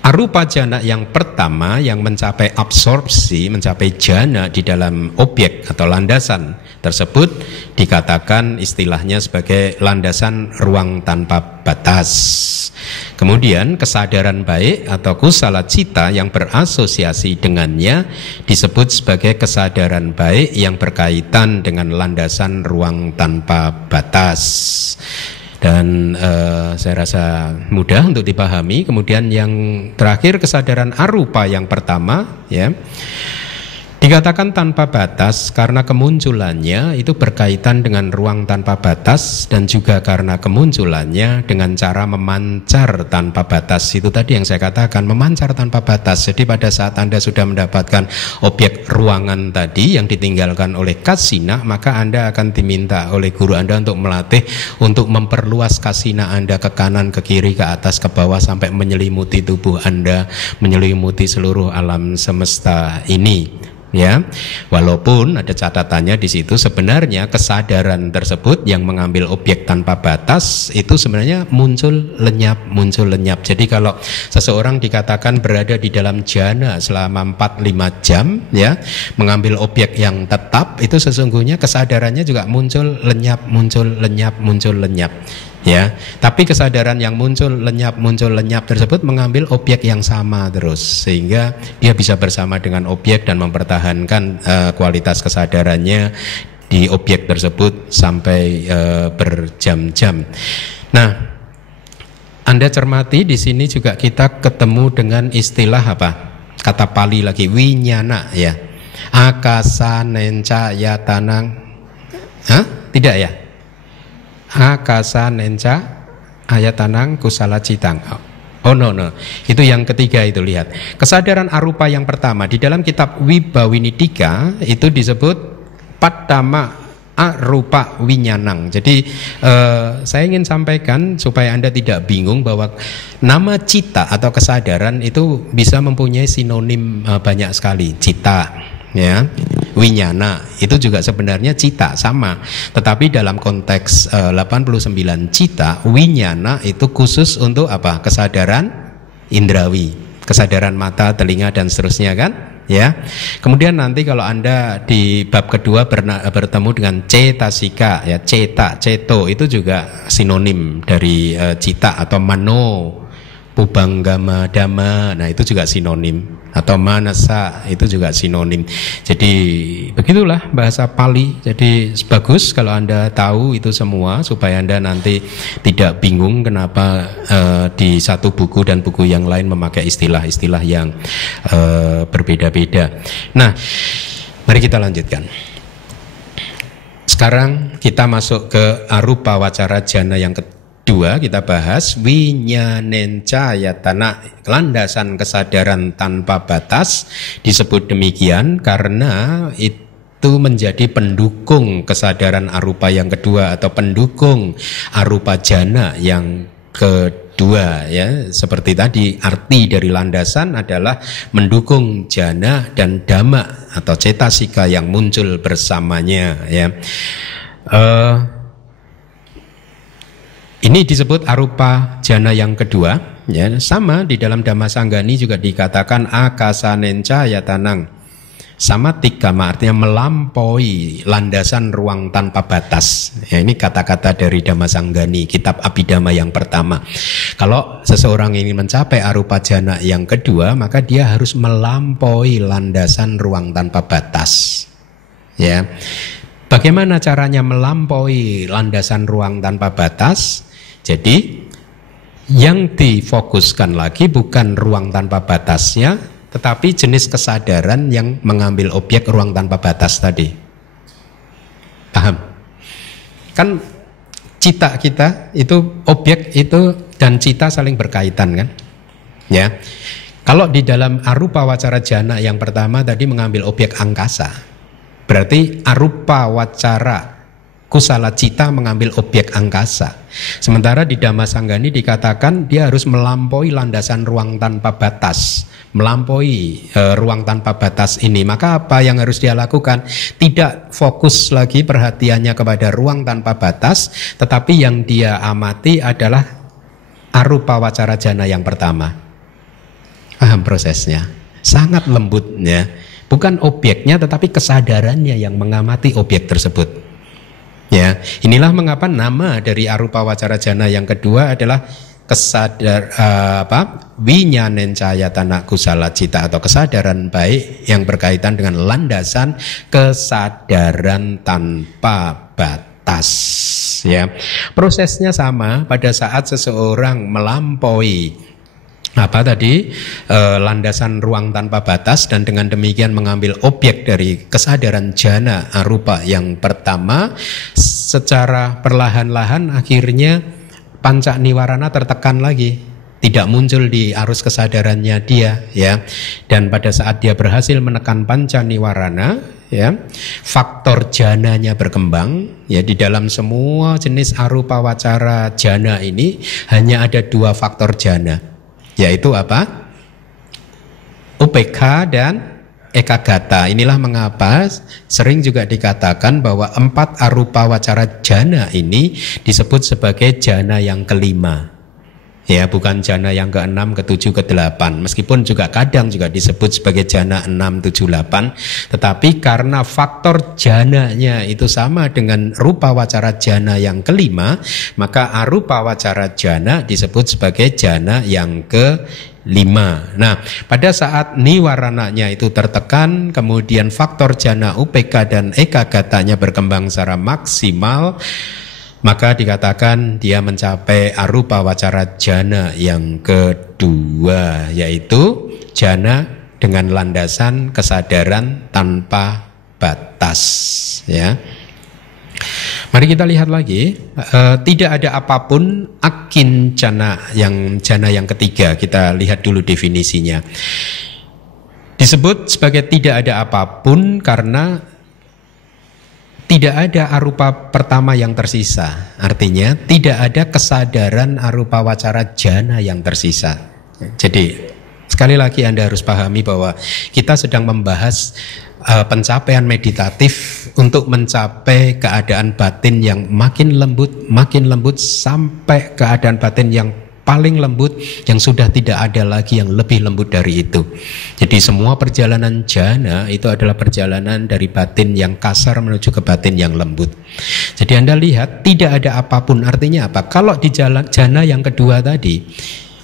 Arupa jana yang pertama yang mencapai absorpsi, mencapai jana di dalam objek atau landasan tersebut dikatakan istilahnya sebagai landasan ruang tanpa batas. Kemudian kesadaran baik atau kusala cita yang berasosiasi dengannya disebut sebagai kesadaran baik yang berkaitan dengan landasan ruang tanpa batas. Dan saya rasa mudah untuk dipahami. Kemudian yang terakhir kesadaran arupa yang pertama, ya, dikatakan tanpa batas karena kemunculannya itu berkaitan dengan ruang tanpa batas, dan juga karena kemunculannya dengan cara memancar tanpa batas. Itu tadi yang saya katakan, memancar tanpa batas. Jadi pada saat Anda sudah mendapatkan objek ruangan tadi yang ditinggalkan oleh kasina, maka Anda akan diminta oleh guru Anda untuk melatih, untuk memperluas kasina Anda ke kanan, ke kiri, ke atas, ke bawah, sampai menyelimuti tubuh Anda, menyelimuti seluruh alam semesta ini. Ya, walaupun ada catatannya di situ, sebenarnya kesadaran tersebut yang mengambil objek tanpa batas itu sebenarnya muncul lenyap. Jadi kalau seseorang dikatakan berada di dalam jana selama 4-5 jam, ya, mengambil objek yang tetap, itu sesungguhnya kesadarannya juga muncul lenyap. Ya, tapi kesadaran yang muncul lenyap tersebut mengambil objek yang sama terus, sehingga dia bisa bersama dengan objek dan mempertahankan kualitas kesadarannya di objek tersebut sampai berjam-jam. Nah, Anda cermati di sini juga kita ketemu dengan istilah apa? Kata Pali lagi, winyana, ya. Akasa nenca yatanang. Hah? Tidak ya? Akasa nenca ayatanang kusala citang. Oh no, itu yang ketiga itu, lihat. Kesadaran arupa yang pertama di dalam kitab Wibawinidika itu disebut Pattama arupa winyanang. Jadi saya ingin sampaikan supaya Anda tidak bingung bahwa nama cita atau kesadaran itu bisa mempunyai sinonim banyak sekali. Cita, ya. winyana itu juga sebenarnya cita sama, tetapi dalam konteks 89 cita, winyana itu khusus untuk apa? Kesadaran indrawi, kesadaran mata, telinga dan seterusnya kan? Ya. Kemudian nanti kalau Anda di bab kedua bertemu dengan cetasika, ya, ceto itu juga sinonim dari cita atau mano, pubanggama dhamma. Nah, itu juga sinonim, atau manasa itu juga sinonim. Jadi begitulah bahasa Pali. Jadi bagus kalau Anda tahu itu semua supaya Anda nanti tidak bingung kenapa di satu buku dan buku yang lain memakai istilah-istilah yang berbeda-beda. Nah, mari kita lanjutkan. Sekarang kita masuk ke arupa wacara jana yang kedua, kita bahas winyanenca yatana, landasan kesadaran tanpa batas. Disebut demikian karena itu menjadi pendukung kesadaran arupa yang kedua atau pendukung arupa jana yang kedua, ya. Seperti tadi, arti dari landasan adalah mendukung jana dan dhamma atau cetasika yang muncul bersamanya, ya. Ini disebut arupa jana yang kedua, ya. Sama di dalam Dhammasanggani juga dikatakan akasanenca yatanang, sama tikama, artinya melampaui landasan ruang tanpa batas, ya. Ini kata-kata dari Dhammasanggani, kitab Abhidhamma yang pertama. Kalau seseorang ingin mencapai arupa jana yang kedua, maka dia harus melampaui landasan ruang tanpa batas, ya. Bagaimana caranya melampaui landasan ruang tanpa batas? Jadi yang difokuskan lagi bukan ruang tanpa batasnya, tetapi jenis kesadaran yang mengambil objek ruang tanpa batas tadi. Paham? Kan cita kita itu, objek itu dan cita saling berkaitan kan? Ya. Kalau di dalam arupa wacara jana yang pertama tadi mengambil objek angkasa, berarti arupa wacara kusala cita mengambil objek angkasa. Sementara di Dhammasanggani dikatakan dia harus melampaui landasan ruang tanpa batas, melampaui ruang tanpa batas ini. Maka apa yang harus dia lakukan? Tidak fokus lagi perhatiannya kepada ruang tanpa batas, tetapi yang dia amati adalah arupa wacara jana yang pertama. Paham prosesnya? Sangat lembutnya. Bukan objeknya tetapi kesadarannya yang mengamati objek tersebut. Ya, inilah mengapa nama dari arupa wacara jana yang kedua adalah winyanenca yatana kusala cita, atau kesadaran baik yang berkaitan dengan landasan kesadaran tanpa batas, ya. Prosesnya sama pada saat seseorang melampaui landasan ruang tanpa batas dan dengan demikian mengambil objek dari kesadaran jana arupa yang pertama, secara perlahan-lahan akhirnya panca niwarana tertekan lagi, tidak muncul di arus kesadarannya dia, ya. Dan pada saat dia berhasil menekan panca niwarana, ya, faktor jananya berkembang, ya. Di dalam semua jenis arupa wacara jana ini hanya ada dua faktor jana, yaitu apa? UPK dan ekagata. Inilah mengapa sering juga dikatakan bahwa 4 arupa wacara jana ini disebut sebagai jana yang kelima. Ya, bukan jana yang ke-6, ke-7, ke-8. Meskipun juga kadang juga disebut sebagai jana 6, 7, 8. Tetapi karena faktor jananya itu sama dengan rupa wacara jana yang kelima, maka arupa wacara jana disebut sebagai jana yang ke-5. Nah, pada saat niwarananya itu tertekan, kemudian faktor jana UPK dan ekagatanya berkembang secara maksimal, maka dikatakan dia mencapai arupa wacara jana yang kedua, yaitu jana dengan landasan kesadaran tanpa batas, ya. Mari kita lihat lagi, tidak ada apapun akincana, yang jana yang ketiga. Kita lihat dulu definisinya. Disebut sebagai tidak ada apapun karena tidak ada arupa pertama yang tersisa. Artinya tidak ada kesadaran arupa wacara jana yang tersisa. Jadi sekali lagi Anda harus pahami bahwa kita sedang membahas pencapaian meditatif untuk mencapai keadaan batin yang makin lembut sampai keadaan batin yang paling lembut, yang sudah tidak ada lagi yang lebih lembut dari itu. Jadi semua perjalanan jana itu adalah perjalanan dari batin yang kasar menuju ke batin yang lembut. Jadi Anda lihat tidak ada apapun. Artinya apa? Kalau di jalan jana yang kedua tadi,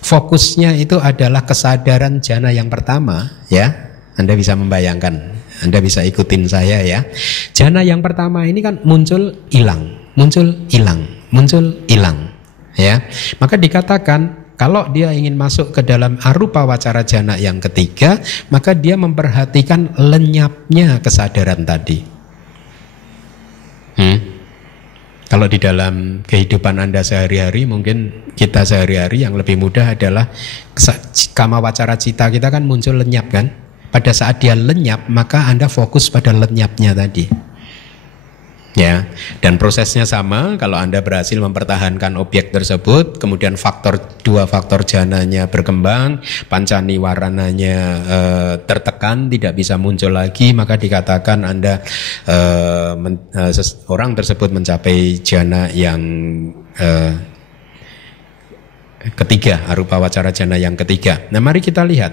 fokusnya itu adalah kesadaran jana yang pertama, ya. Anda bisa membayangkan, Anda bisa ikutin saya ya. Jana yang pertama ini kan muncul hilang, ya. Maka dikatakan kalau dia ingin masuk ke dalam arupa wacara jana yang ketiga, maka dia memperhatikan lenyapnya kesadaran tadi. Kalau di dalam kehidupan Anda sehari-hari, mungkin kita sehari-hari yang lebih mudah adalah kama wacara cita kita kan muncul lenyap kan. Pada saat dia lenyap, maka Anda fokus pada lenyapnya tadi. Ya, dan prosesnya sama. Kalau Anda berhasil mempertahankan objek tersebut, kemudian dua faktor jananya berkembang, pancaniwarananya tertekan, tidak bisa muncul lagi, maka dikatakan Anda orang tersebut mencapai jana yang ketiga, arupa wacara jana yang ketiga. Nah, mari kita lihat.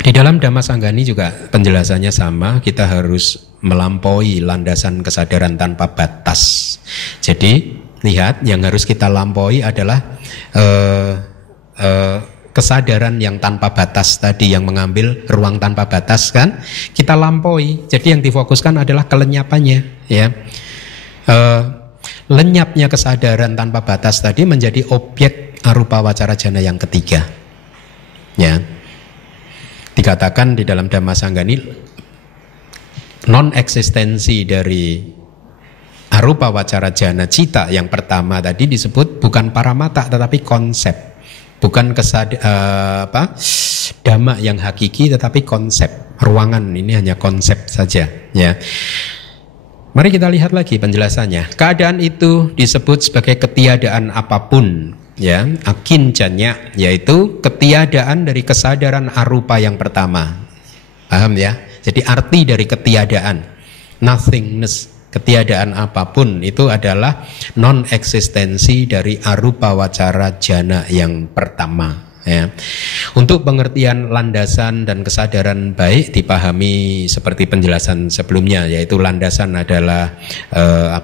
Di dalam Dhamma Sanggani juga penjelasannya sama, kita harus melampaui landasan kesadaran tanpa batas. Jadi lihat, yang harus kita lampaui adalah kesadaran yang tanpa batas tadi, yang mengambil ruang tanpa batas kan, kita lampaui. Jadi yang difokuskan adalah kelenyapannya, ya. Lenyapnya kesadaran tanpa batas tadi menjadi objek arupa wacara jana yang ketiga, ya. Dikatakan di dalam Dhamma Sanggani, non-eksistensi dari arupa wacara jana cita yang pertama tadi disebut bukan paramata tetapi konsep, bukan dhamma yang hakiki tetapi konsep. Ruangan ini hanya konsep saja, ya. Mari kita lihat lagi penjelasannya. Keadaan itu disebut sebagai ketiadaan apapun, ya, akinjanya, yaitu ketiadaan dari kesadaran arupa yang pertama. Paham ya? Jadi arti dari ketiadaan, nothingness, ketiadaan apapun itu adalah non-eksistensi dari arupa wacara jana yang pertama, ya. Untuk pengertian landasan dan kesadaran baik dipahami seperti penjelasan sebelumnya, yaitu landasan adalah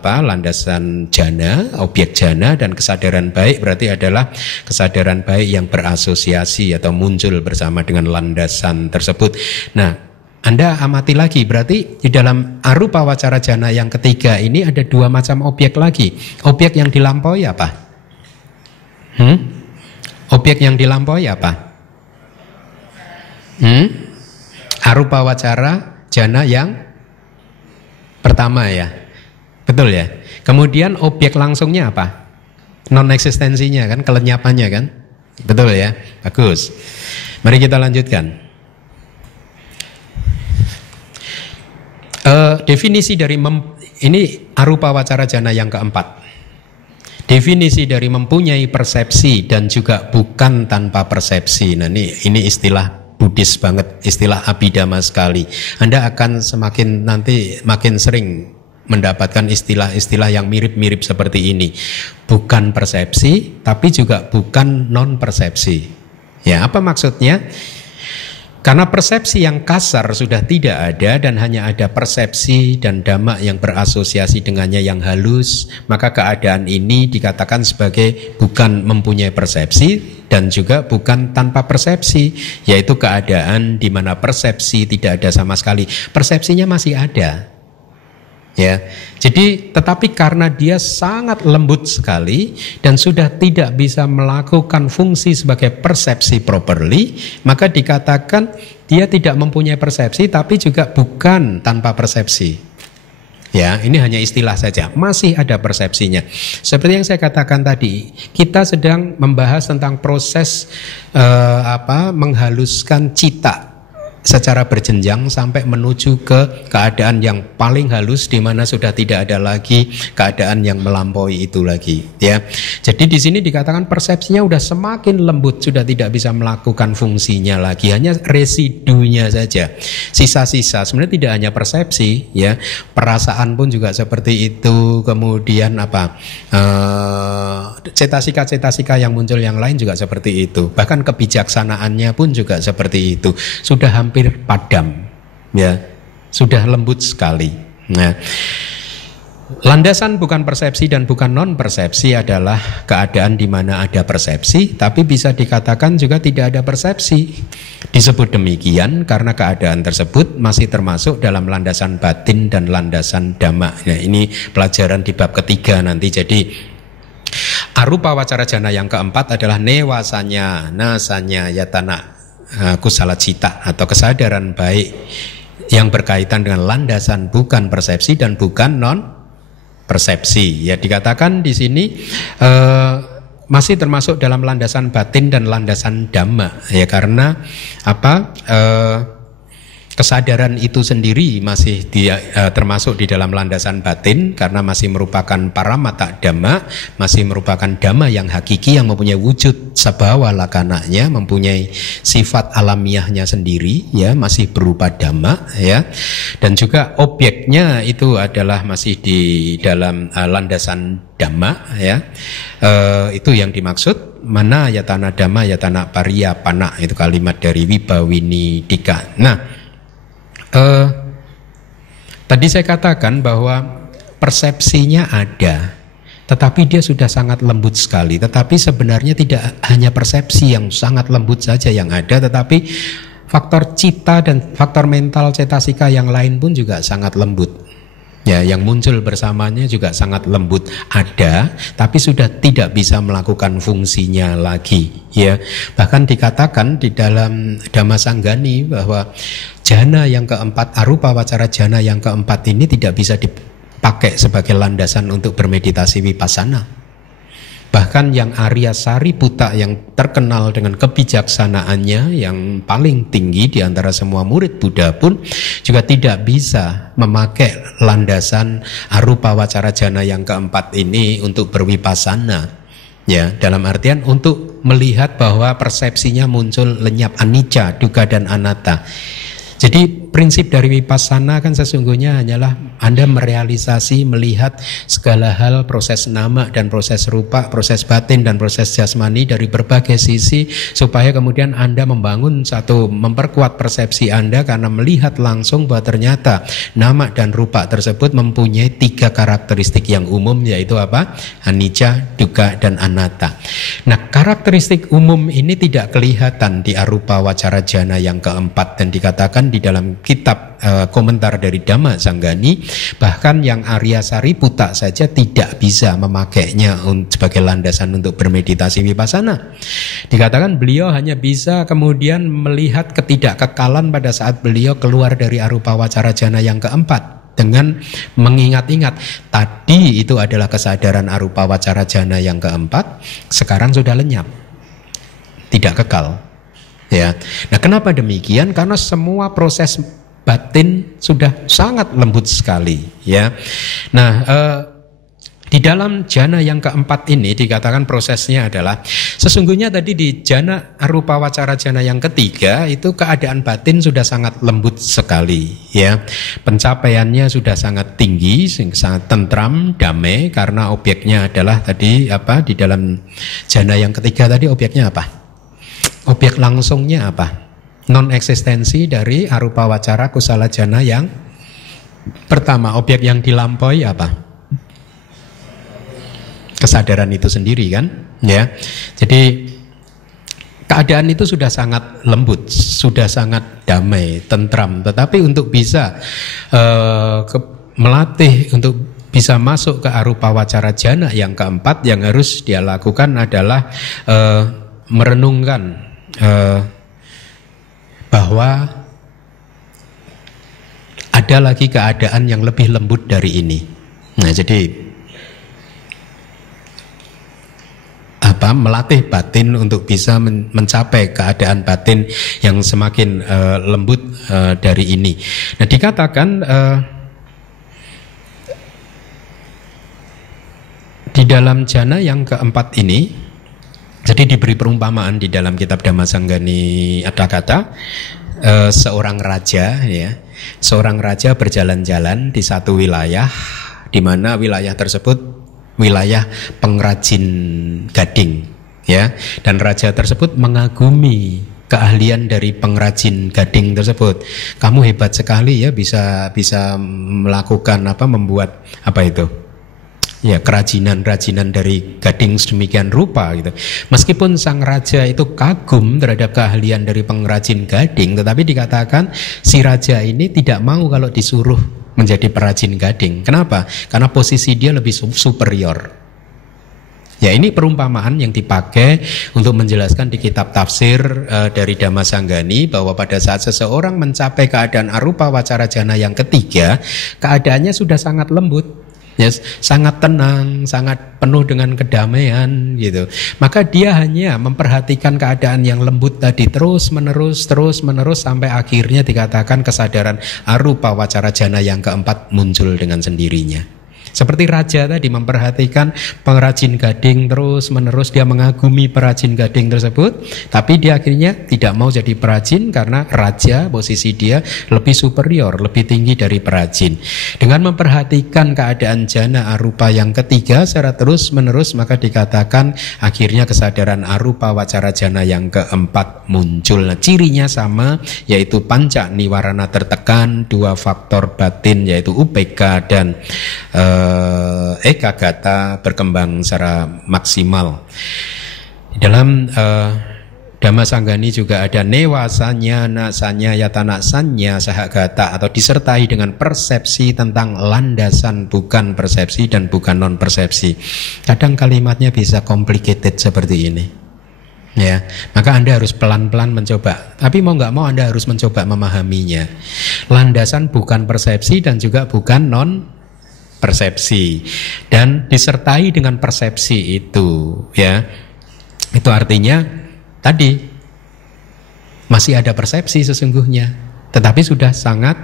landasan jana, objek jana, dan kesadaran baik berarti adalah kesadaran baik yang berasosiasi atau muncul bersama dengan landasan tersebut. Nah, Anda amati lagi, berarti di dalam arupa wacara jana yang ketiga ini ada dua macam objek lagi. Objek yang dilampaui apa? Objek yang dilampaui apa? Arupa wacara jana yang pertama, ya. Betul ya? Kemudian objek langsungnya apa? Non-eksistensinya kan, kelenyapannya kan? Betul ya? Bagus. Mari kita lanjutkan. Definisi dari ini arupa wacara jana yang keempat. Definisi dari mempunyai persepsi dan juga bukan tanpa persepsi. Nah, ini istilah Buddhis banget, istilah Abhidhamma sekali. Anda akan makin sering mendapatkan istilah-istilah yang mirip-mirip seperti ini. Bukan persepsi, tapi juga bukan non persepsi. Ya, apa maksudnya? Karena persepsi yang kasar sudah tidak ada dan hanya ada persepsi dan dhamma yang berasosiasi dengannya yang halus, maka keadaan ini dikatakan sebagai bukan mempunyai persepsi dan juga bukan tanpa persepsi, yaitu keadaan di mana persepsi tidak ada sama sekali. Persepsinya masih ada. Ya, jadi tetapi karena dia sangat lembut sekali dan sudah tidak bisa melakukan fungsi sebagai persepsi properly, maka dikatakan dia tidak mempunyai persepsi tapi juga bukan tanpa persepsi. Ya, ini hanya istilah saja, masih ada persepsinya. Seperti yang saya katakan tadi, kita sedang membahas tentang proses menghaluskan cita. secara berjenjang sampai menuju ke keadaan yang paling halus di mana sudah tidak ada lagi keadaan yang melampaui itu lagi, ya. Jadi di sini dikatakan persepsinya udah semakin lembut, sudah tidak bisa melakukan fungsinya lagi, hanya residunya saja, sisa-sisa. Sebenarnya tidak hanya persepsi, ya, perasaan pun juga seperti itu. Kemudian apa? Cetasika-cetasika yang muncul yang lain juga seperti itu. Bahkan kebijaksanaannya pun juga seperti itu. Sudah hampir padam, ya, sudah lembut sekali. Nah, landasan bukan persepsi dan bukan non persepsi adalah keadaan di mana ada persepsi, tapi bisa dikatakan juga tidak ada persepsi. Disebut demikian karena keadaan tersebut masih termasuk dalam landasan batin dan landasan dhamma. Nah, ini pelajaran di bab ketiga nanti. Jadi arupa wacara jana yang keempat adalah newasanya, nasanya, yatana, kusala cita atau kesadaran baik yang berkaitan dengan landasan bukan persepsi dan bukan non persepsi. Ya, dikatakan di sini masih termasuk dalam landasan batin dan landasan dhamma, ya, karena apa? Kesadaran itu sendiri masih termasuk di dalam landasan batin karena masih merupakan paramata dhamma, masih merupakan dhamma yang hakiki yang mempunyai wujud sabhawa lakananya, mempunyai sifat alamiahnya sendiri, ya, masih berupa dhamma, ya. Dan juga objeknya itu adalah masih di dalam landasan dhamma, ya. Itu yang dimaksud mana yatana dhamma yatana pariyapana, itu kalimat dari Wibawini Dika. Nah, tadi saya katakan bahwa persepsinya ada, tetapi dia sudah sangat lembut sekali. Tetapi sebenarnya tidak hanya persepsi yang sangat lembut saja yang ada, tetapi faktor cita dan faktor mental cetasika yang lain pun juga sangat lembut. Ya, yang muncul bersamanya juga sangat lembut ada, tapi sudah tidak bisa melakukan fungsinya lagi. Ya, bahkan dikatakan di dalam Dhamma Sanggani bahwa jana yang keempat, arupa wacara jana yang keempat ini tidak bisa dipakai sebagai landasan untuk bermeditasi vipassana. Bahkan yang Arya Sariputta yang terkenal dengan kebijaksanaannya yang paling tinggi di antara semua murid Buddha pun juga tidak bisa memakai landasan arupa wacara jana yang keempat ini untuk bervipassana. Ya, dalam artian untuk melihat bahwa persepsinya muncul lenyap anicca, dukkha dan anatta. Jadi prinsip dari vipassana kan sesungguhnya hanyalah Anda merealisasi, melihat segala hal, proses nama dan proses rupa, proses batin dan proses jasmani dari berbagai sisi, supaya kemudian Anda memperkuat persepsi Anda karena melihat langsung bahwa ternyata nama dan rupa tersebut mempunyai 3 karakteristik yang umum, yaitu apa? Anicca, dukkha dan anatta. Nah, karakteristik umum ini tidak kelihatan di arupa wacara jana yang keempat, dan dikatakan di dalam kitab komentar dari Dhamma Sanggani, bahkan yang Arya Sariputta saja tidak bisa memakainya sebagai landasan untuk bermeditasi vipassana. Dikatakan beliau hanya bisa kemudian melihat ketidakkekalan pada saat beliau keluar dari arupa wacara jana yang keempat dengan mengingat-ingat tadi itu adalah kesadaran arupa wacara jana yang keempat, sekarang sudah lenyap, tidak kekal. Ya, nah kenapa demikian? Karena semua proses batin sudah sangat lembut sekali. Ya, nah di dalam jana yang keempat ini dikatakan prosesnya adalah sesungguhnya tadi di jana arupa wacara jana yang ketiga itu keadaan batin sudah sangat lembut sekali. Ya, pencapaiannya sudah sangat tinggi, sangat tentram, damai karena objeknya adalah tadi apa? Di dalam jana yang ketiga tadi objeknya apa? Objek langsungnya apa? Non-eksistensi dari arupa wacara kusala jana yang pertama. Objek yang dilampaui apa? Kesadaran itu sendiri kan? Ya. Jadi keadaan itu sudah sangat lembut, sudah sangat damai, tentram. Tetapi untuk bisa melatih untuk bisa masuk ke arupa wacara jana yang keempat, yang harus dia lakukan adalah merenungkan bahwa ada lagi keadaan yang lebih lembut dari ini. Nah, jadi melatih batin untuk bisa mencapai keadaan batin yang semakin lembut dari ini. Nah, dikatakan di dalam jana yang keempat ini, jadi diberi perumpamaan di dalam kitab Dhammasanggani ada kata seorang raja, ya, seorang raja berjalan-jalan di satu wilayah, di mana wilayah tersebut wilayah pengrajin gading, ya, dan raja tersebut mengagumi keahlian dari pengrajin gading tersebut. Kamu hebat sekali ya, bisa melakukan membuat ya, kerajinan dari gading sedemikian rupa gitu. Meskipun sang raja itu kagum terhadap keahlian dari pengrajin gading, tetapi dikatakan si raja ini tidak mau kalau disuruh menjadi perajin gading. Kenapa? Karena posisi dia lebih superior. Ya, ini perumpamaan yang dipakai untuk menjelaskan di kitab tafsir dari Dhammasanggani bahwa pada saat seseorang mencapai keadaan arupa wacara jana yang ketiga, keadaannya sudah sangat lembut. Yes, sangat tenang, sangat penuh dengan kedamaian gitu. Maka dia hanya memperhatikan keadaan yang lembut tadi terus menerus sampai akhirnya dikatakan kesadaran arupa wacara jana yang keempat muncul dengan sendirinya. Seperti raja tadi memperhatikan pengrajin gading terus menerus, dia mengagumi perajin gading tersebut, tapi dia akhirnya tidak mau jadi perajin karena raja posisi dia lebih superior, lebih tinggi dari perajin. Dengan memperhatikan keadaan jana arupa yang ketiga secara terus menerus, maka dikatakan akhirnya kesadaran arupa wacara jana yang keempat muncul. Nah, cirinya sama, yaitu panca niwarana tertekan, dua faktor batin yaitu upeka dan ekagata berkembang secara maksimal. Dalam Dhammasanggani juga ada newasanya, nasanya, yatana sanya, sahagata, atau disertai dengan persepsi tentang landasan bukan persepsi dan bukan non persepsi. Kadang kalimatnya bisa complicated seperti ini. Ya, maka Anda harus pelan-pelan mencoba. Tapi mau nggak mau Anda harus mencoba memahaminya. Landasan bukan persepsi dan juga bukan non persepsi, dan disertai dengan persepsi itu, ya, itu artinya tadi masih ada persepsi sesungguhnya, tetapi sudah sangat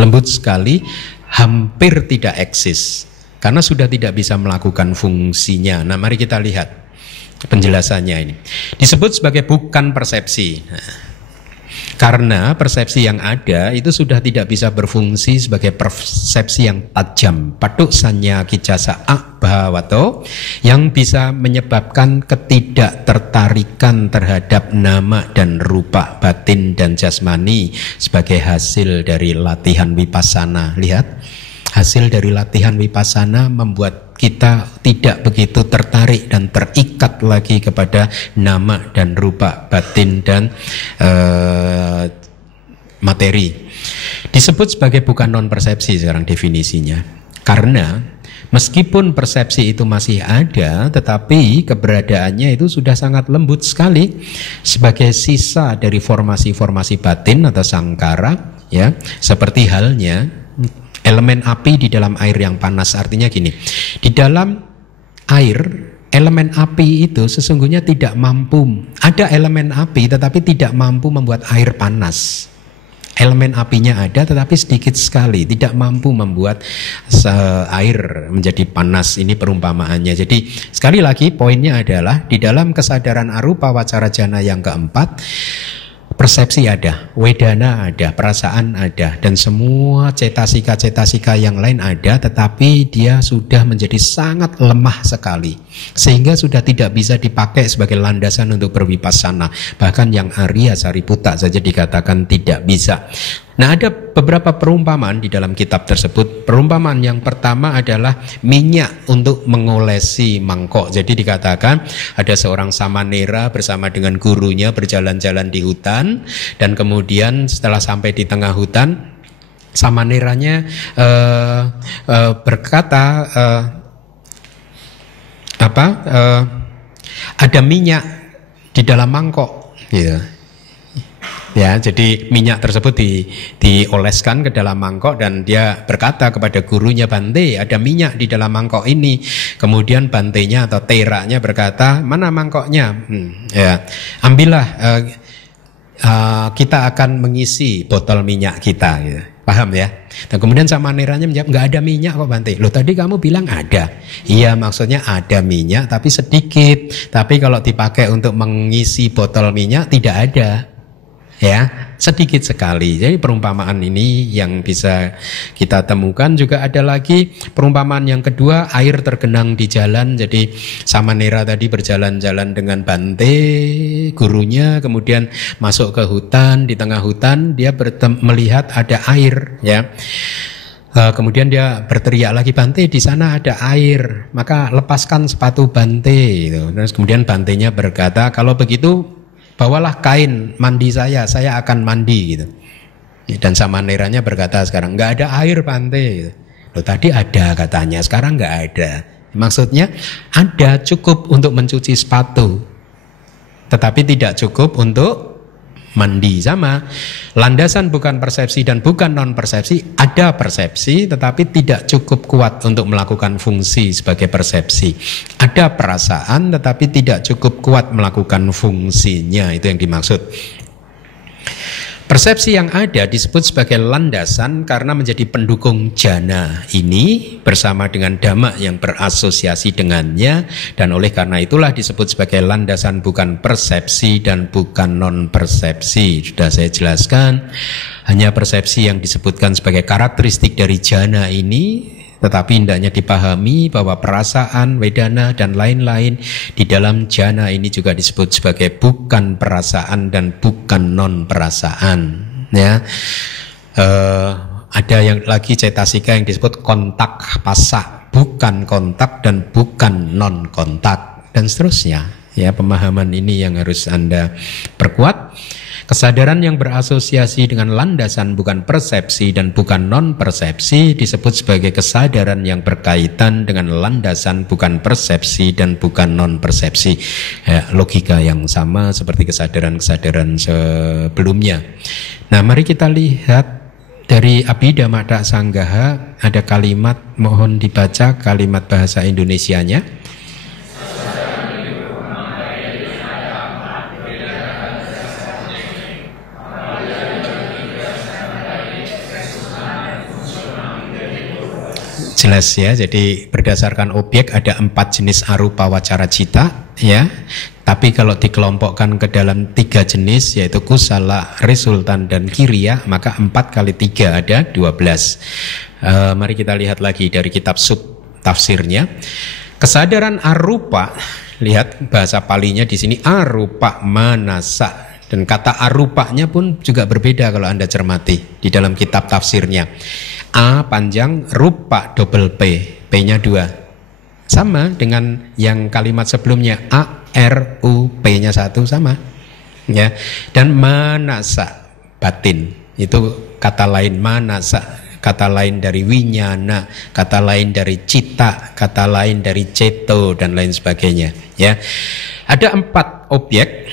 lembut sekali, hampir tidak eksis karena sudah tidak bisa melakukan fungsinya. Nah, mari kita lihat penjelasannya. Ini disebut sebagai bukan persepsi. Karena persepsi yang ada itu sudah tidak bisa berfungsi sebagai persepsi yang tajam, patuk sanya kicasa bhavato, yang bisa menyebabkan ketidaktertarikan terhadap nama dan rupa batin dan jasmani sebagai hasil dari latihan vipassana. Lihat, hasil dari latihan vipassana membuat kita tidak begitu tertarik dan terikat lagi kepada nama dan rupa batin dan materi. Disebut sebagai bukan non persepsi sekarang definisinya, karena meskipun persepsi itu masih ada, tetapi keberadaannya itu sudah sangat lembut sekali sebagai sisa dari formasi-formasi batin atau sangkara, ya, seperti halnya elemen api di dalam air yang panas. Artinya gini, di dalam air, elemen api itu sesungguhnya tidak mampu, ada elemen api tetapi tidak mampu membuat air panas. Elemen apinya ada tetapi sedikit sekali, tidak mampu membuat air menjadi panas. Ini perumpamaannya. Jadi sekali lagi poinnya adalah di dalam kesadaran arupa wacara jana yang keempat, persepsi ada, wedana ada, perasaan ada, dan semua cetasika-cetasika yang lain ada, tetapi dia sudah menjadi sangat lemah sekali, sehingga sudah tidak bisa dipakai sebagai landasan untuk bervipassana. Bahkan yang Arya Sariputta saja dikatakan tidak bisa. Nah, ada beberapa perumpamaan di dalam kitab tersebut. Perumpamaan yang pertama adalah minyak untuk mengolesi mangkok. Jadi dikatakan ada seorang samanera bersama dengan gurunya berjalan-jalan di hutan, dan kemudian setelah sampai di tengah hutan, samaneranya berkata, ada minyak di dalam mangkok, ya. Ya, jadi minyak tersebut dioleskan ke dalam mangkok dan dia berkata kepada gurunya, Bante, ada minyak di dalam mangkok ini. Kemudian Bantenya atau teraknya berkata, mana mangkoknya? Ya, ambillah, kita akan mengisi botol minyak kita. Gitu. Paham ya? Dan kemudian Samaniranya menjawab, nggak ada minyak kok Bante. Loh tadi kamu bilang ada. Iya, maksudnya ada minyak tapi sedikit. Tapi kalau dipakai untuk mengisi botol minyak tidak ada. Ya, sedikit sekali. Jadi perumpamaan ini yang bisa kita temukan. Juga ada lagi perumpamaan yang kedua, air tergenang di jalan. Jadi Samanera tadi berjalan-jalan dengan Bante, gurunya, kemudian masuk ke hutan. Di tengah hutan dia melihat ada air, ya. Kemudian dia berteriak lagi, Bante di sana ada air, maka lepaskan sepatu Bante. Gitu. Terus kemudian Bantenya berkata, kalau begitu bawalah kain mandi saya akan mandi gitu. Dan Samaniranya berkata sekarang nggak ada air Bante. Gitu. Loh tadi ada katanya, sekarang nggak ada. Maksudnya ada cukup untuk mencuci sepatu, tetapi tidak cukup untuk mandi. Sama, landasan bukan persepsi dan bukan non persepsi, ada persepsi tetapi tidak cukup kuat untuk melakukan fungsi sebagai persepsi. Ada perasaan tetapi tidak cukup kuat melakukan fungsinya, itu yang dimaksud. Persepsi yang ada disebut sebagai landasan karena menjadi pendukung jana ini bersama dengan dhamma yang berasosiasi dengannya, dan oleh karena itulah disebut sebagai landasan bukan persepsi dan bukan non persepsi. Sudah saya jelaskan, hanya persepsi yang disebutkan sebagai karakteristik dari jana ini, tetapi hendaknya dipahami bahwa perasaan, wedana dan lain-lain di dalam jana ini juga disebut sebagai bukan perasaan dan bukan non perasaan. Ya, ada yang lagi cetasika yang disebut kontak pasa, bukan kontak dan bukan non kontak dan seterusnya. Ya, pemahaman ini yang harus Anda perkuat. Kesadaran yang berasosiasi dengan landasan bukan persepsi dan bukan non-persepsi disebut sebagai kesadaran yang berkaitan dengan landasan bukan persepsi dan bukan non-persepsi. Ya, logika yang sama seperti kesadaran-kesadaran sebelumnya. Nah, mari kita lihat dari Abhidhamma Sanggaha, ada kalimat, mohon dibaca kalimat bahasa Indonesianya. Jelas ya, jadi berdasarkan objek ada 4 jenis arupa wacara cita, ya. Tapi kalau dikelompokkan ke dalam 3 jenis, yaitu kusala, resultan dan kiriya, maka 4 kali 3 ada 12. Mari kita lihat lagi dari kitab sub tafsirnya. Kesadaran arupa, lihat bahasa palinya di sini arupa manasa. Dan kata arupanya pun juga berbeda kalau Anda cermati di dalam kitab tafsirnya. A panjang, rupa double P, P-nya 2. Sama dengan yang kalimat sebelumnya, A, R, U, P-nya 1 sama. Ya. Dan manasa, batin. Itu kata lain manasa, kata lain dari winyana, kata lain dari cita, kata lain dari ceto dan lain sebagainya. Ya. Ada 4 objek,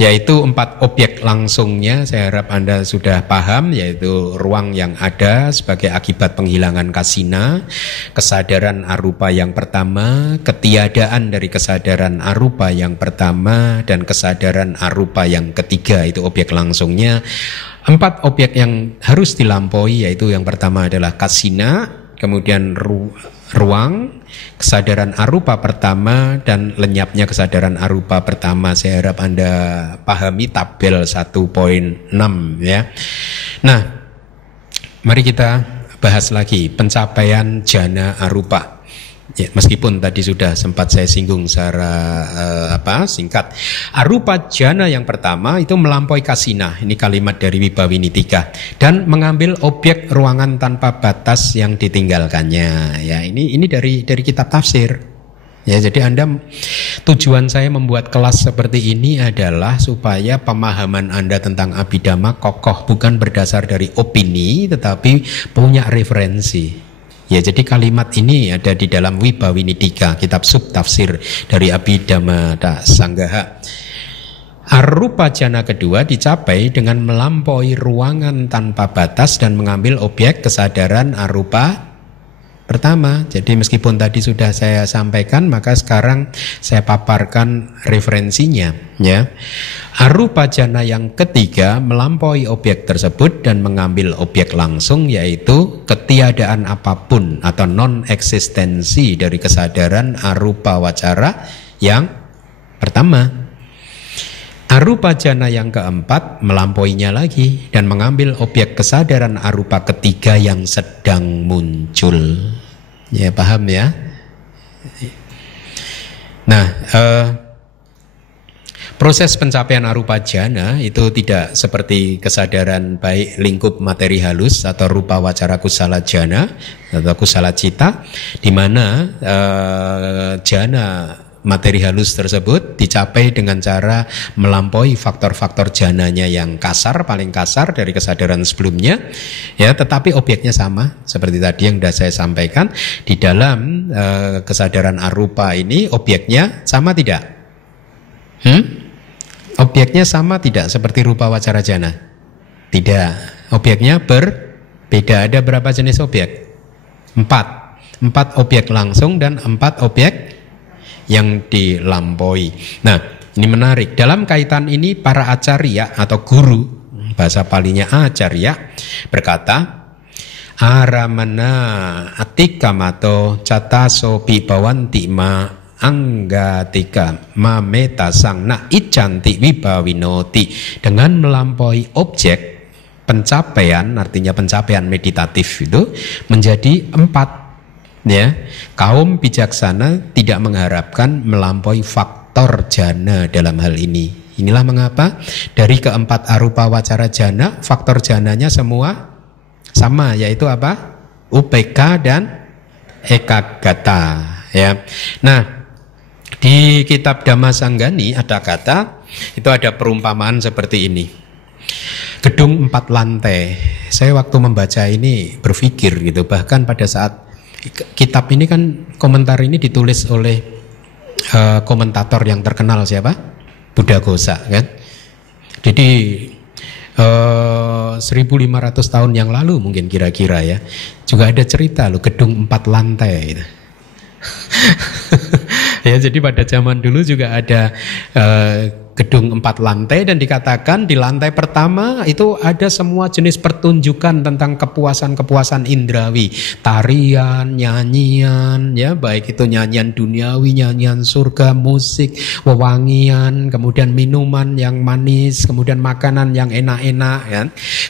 yaitu 4 objek langsungnya. Saya harap Anda sudah paham, yaitu ruang yang ada sebagai akibat penghilangan kasina, kesadaran arupa yang pertama, ketiadaan dari kesadaran arupa yang pertama, dan kesadaran arupa yang ketiga. Itu objek langsungnya. 4 objek yang harus dilampaui, yaitu yang pertama adalah kasina, kemudian ruang, kesadaran arupa pertama, dan lenyapnya kesadaran arupa pertama. Saya harap Anda pahami tabel 1.6 ya. Nah, mari kita bahas lagi pencapaian jana arupa. Ya, meskipun tadi sudah sempat saya singgung secara singkat. Arupa jana yang pertama itu melampaui kasina. Ini kalimat dari Wibawinitika, dan mengambil objek ruangan tanpa batas yang ditinggalkannya. Ya, ini dari kitab tafsir. Ya, jadi tujuan saya membuat kelas seperti ini adalah supaya pemahaman Anda tentang Abhidhamma kokoh, bukan berdasar dari opini tetapi punya referensi. Ya, jadi kalimat ini ada di dalam Wibawinitika, kitab sub tafsir dari Abhidhamma Sanggaha. Arupa jana kedua dicapai dengan melampaui ruangan tanpa batas dan mengambil objek kesadaran arupa pertama. Jadi meskipun tadi sudah saya sampaikan, maka sekarang saya paparkan referensinya, ya. Arupa jana yang ketiga melampaui objek tersebut dan mengambil objek langsung, yaitu ketiadaan apapun atau non-eksistensi dari kesadaran arupa wacara yang pertama. Arupa jana yang keempat melampauinya lagi dan mengambil objek kesadaran arupa ketiga yang sedang muncul. Ya, paham ya? Nah, proses pencapaian arupa jana itu tidak seperti kesadaran baik lingkup materi halus atau rupa wacara kusala jana atau kusala cita, di mana jana materi halus tersebut dicapai dengan cara melampaui faktor-faktor jananya yang kasar, paling kasar dari kesadaran sebelumnya, ya, tetapi objeknya sama seperti tadi yang sudah saya sampaikan. Di dalam kesadaran arupa ini objeknya sama tidak? Objeknya sama tidak seperti rupa wacara jana? Tidak. Objeknya berbeda. Ada berapa jenis objek? 4 objek langsung dan 4 objek yang dilampaui. Nah, ini menarik. Dalam kaitan ini para acarya atau guru, bahasa palinya acarya, berkata, aramana atikamato cataso pibawanti ma anggatika ma metasang na icanti wibawinoti. Dengan melampaui objek pencapaian, artinya pencapaian meditatif itu menjadi 4. Ya, kaum bijaksana tidak mengharapkan melampaui faktor jana dalam hal ini. Inilah mengapa dari keempat arupa wacara jana, faktor jananya semua sama, yaitu apa? UPK dan ekagata. Ya. Nah, di kitab Dhammasanggani ada kata, itu ada perumpamaan seperti ini. Gedung 4 lantai. Saya waktu membaca ini berpikir gitu, bahkan pada saat kitab ini kan, komentar ini ditulis oleh komentator yang terkenal, siapa? Buddhaghosa, kan? Jadi 1500 tahun yang lalu mungkin kira-kira ya, juga ada cerita loh gedung 4 lantai gitu. Ya, jadi pada zaman dulu juga ada gedung 4 lantai dan dikatakan di lantai pertama itu ada semua jenis pertunjukan tentang kepuasan-kepuasan indrawi, tarian, nyanyian, ya, baik itu nyanyian duniawi, nyanyian surga, musik, wewangian, kemudian minuman yang manis, kemudian makanan yang enak-enak, ya.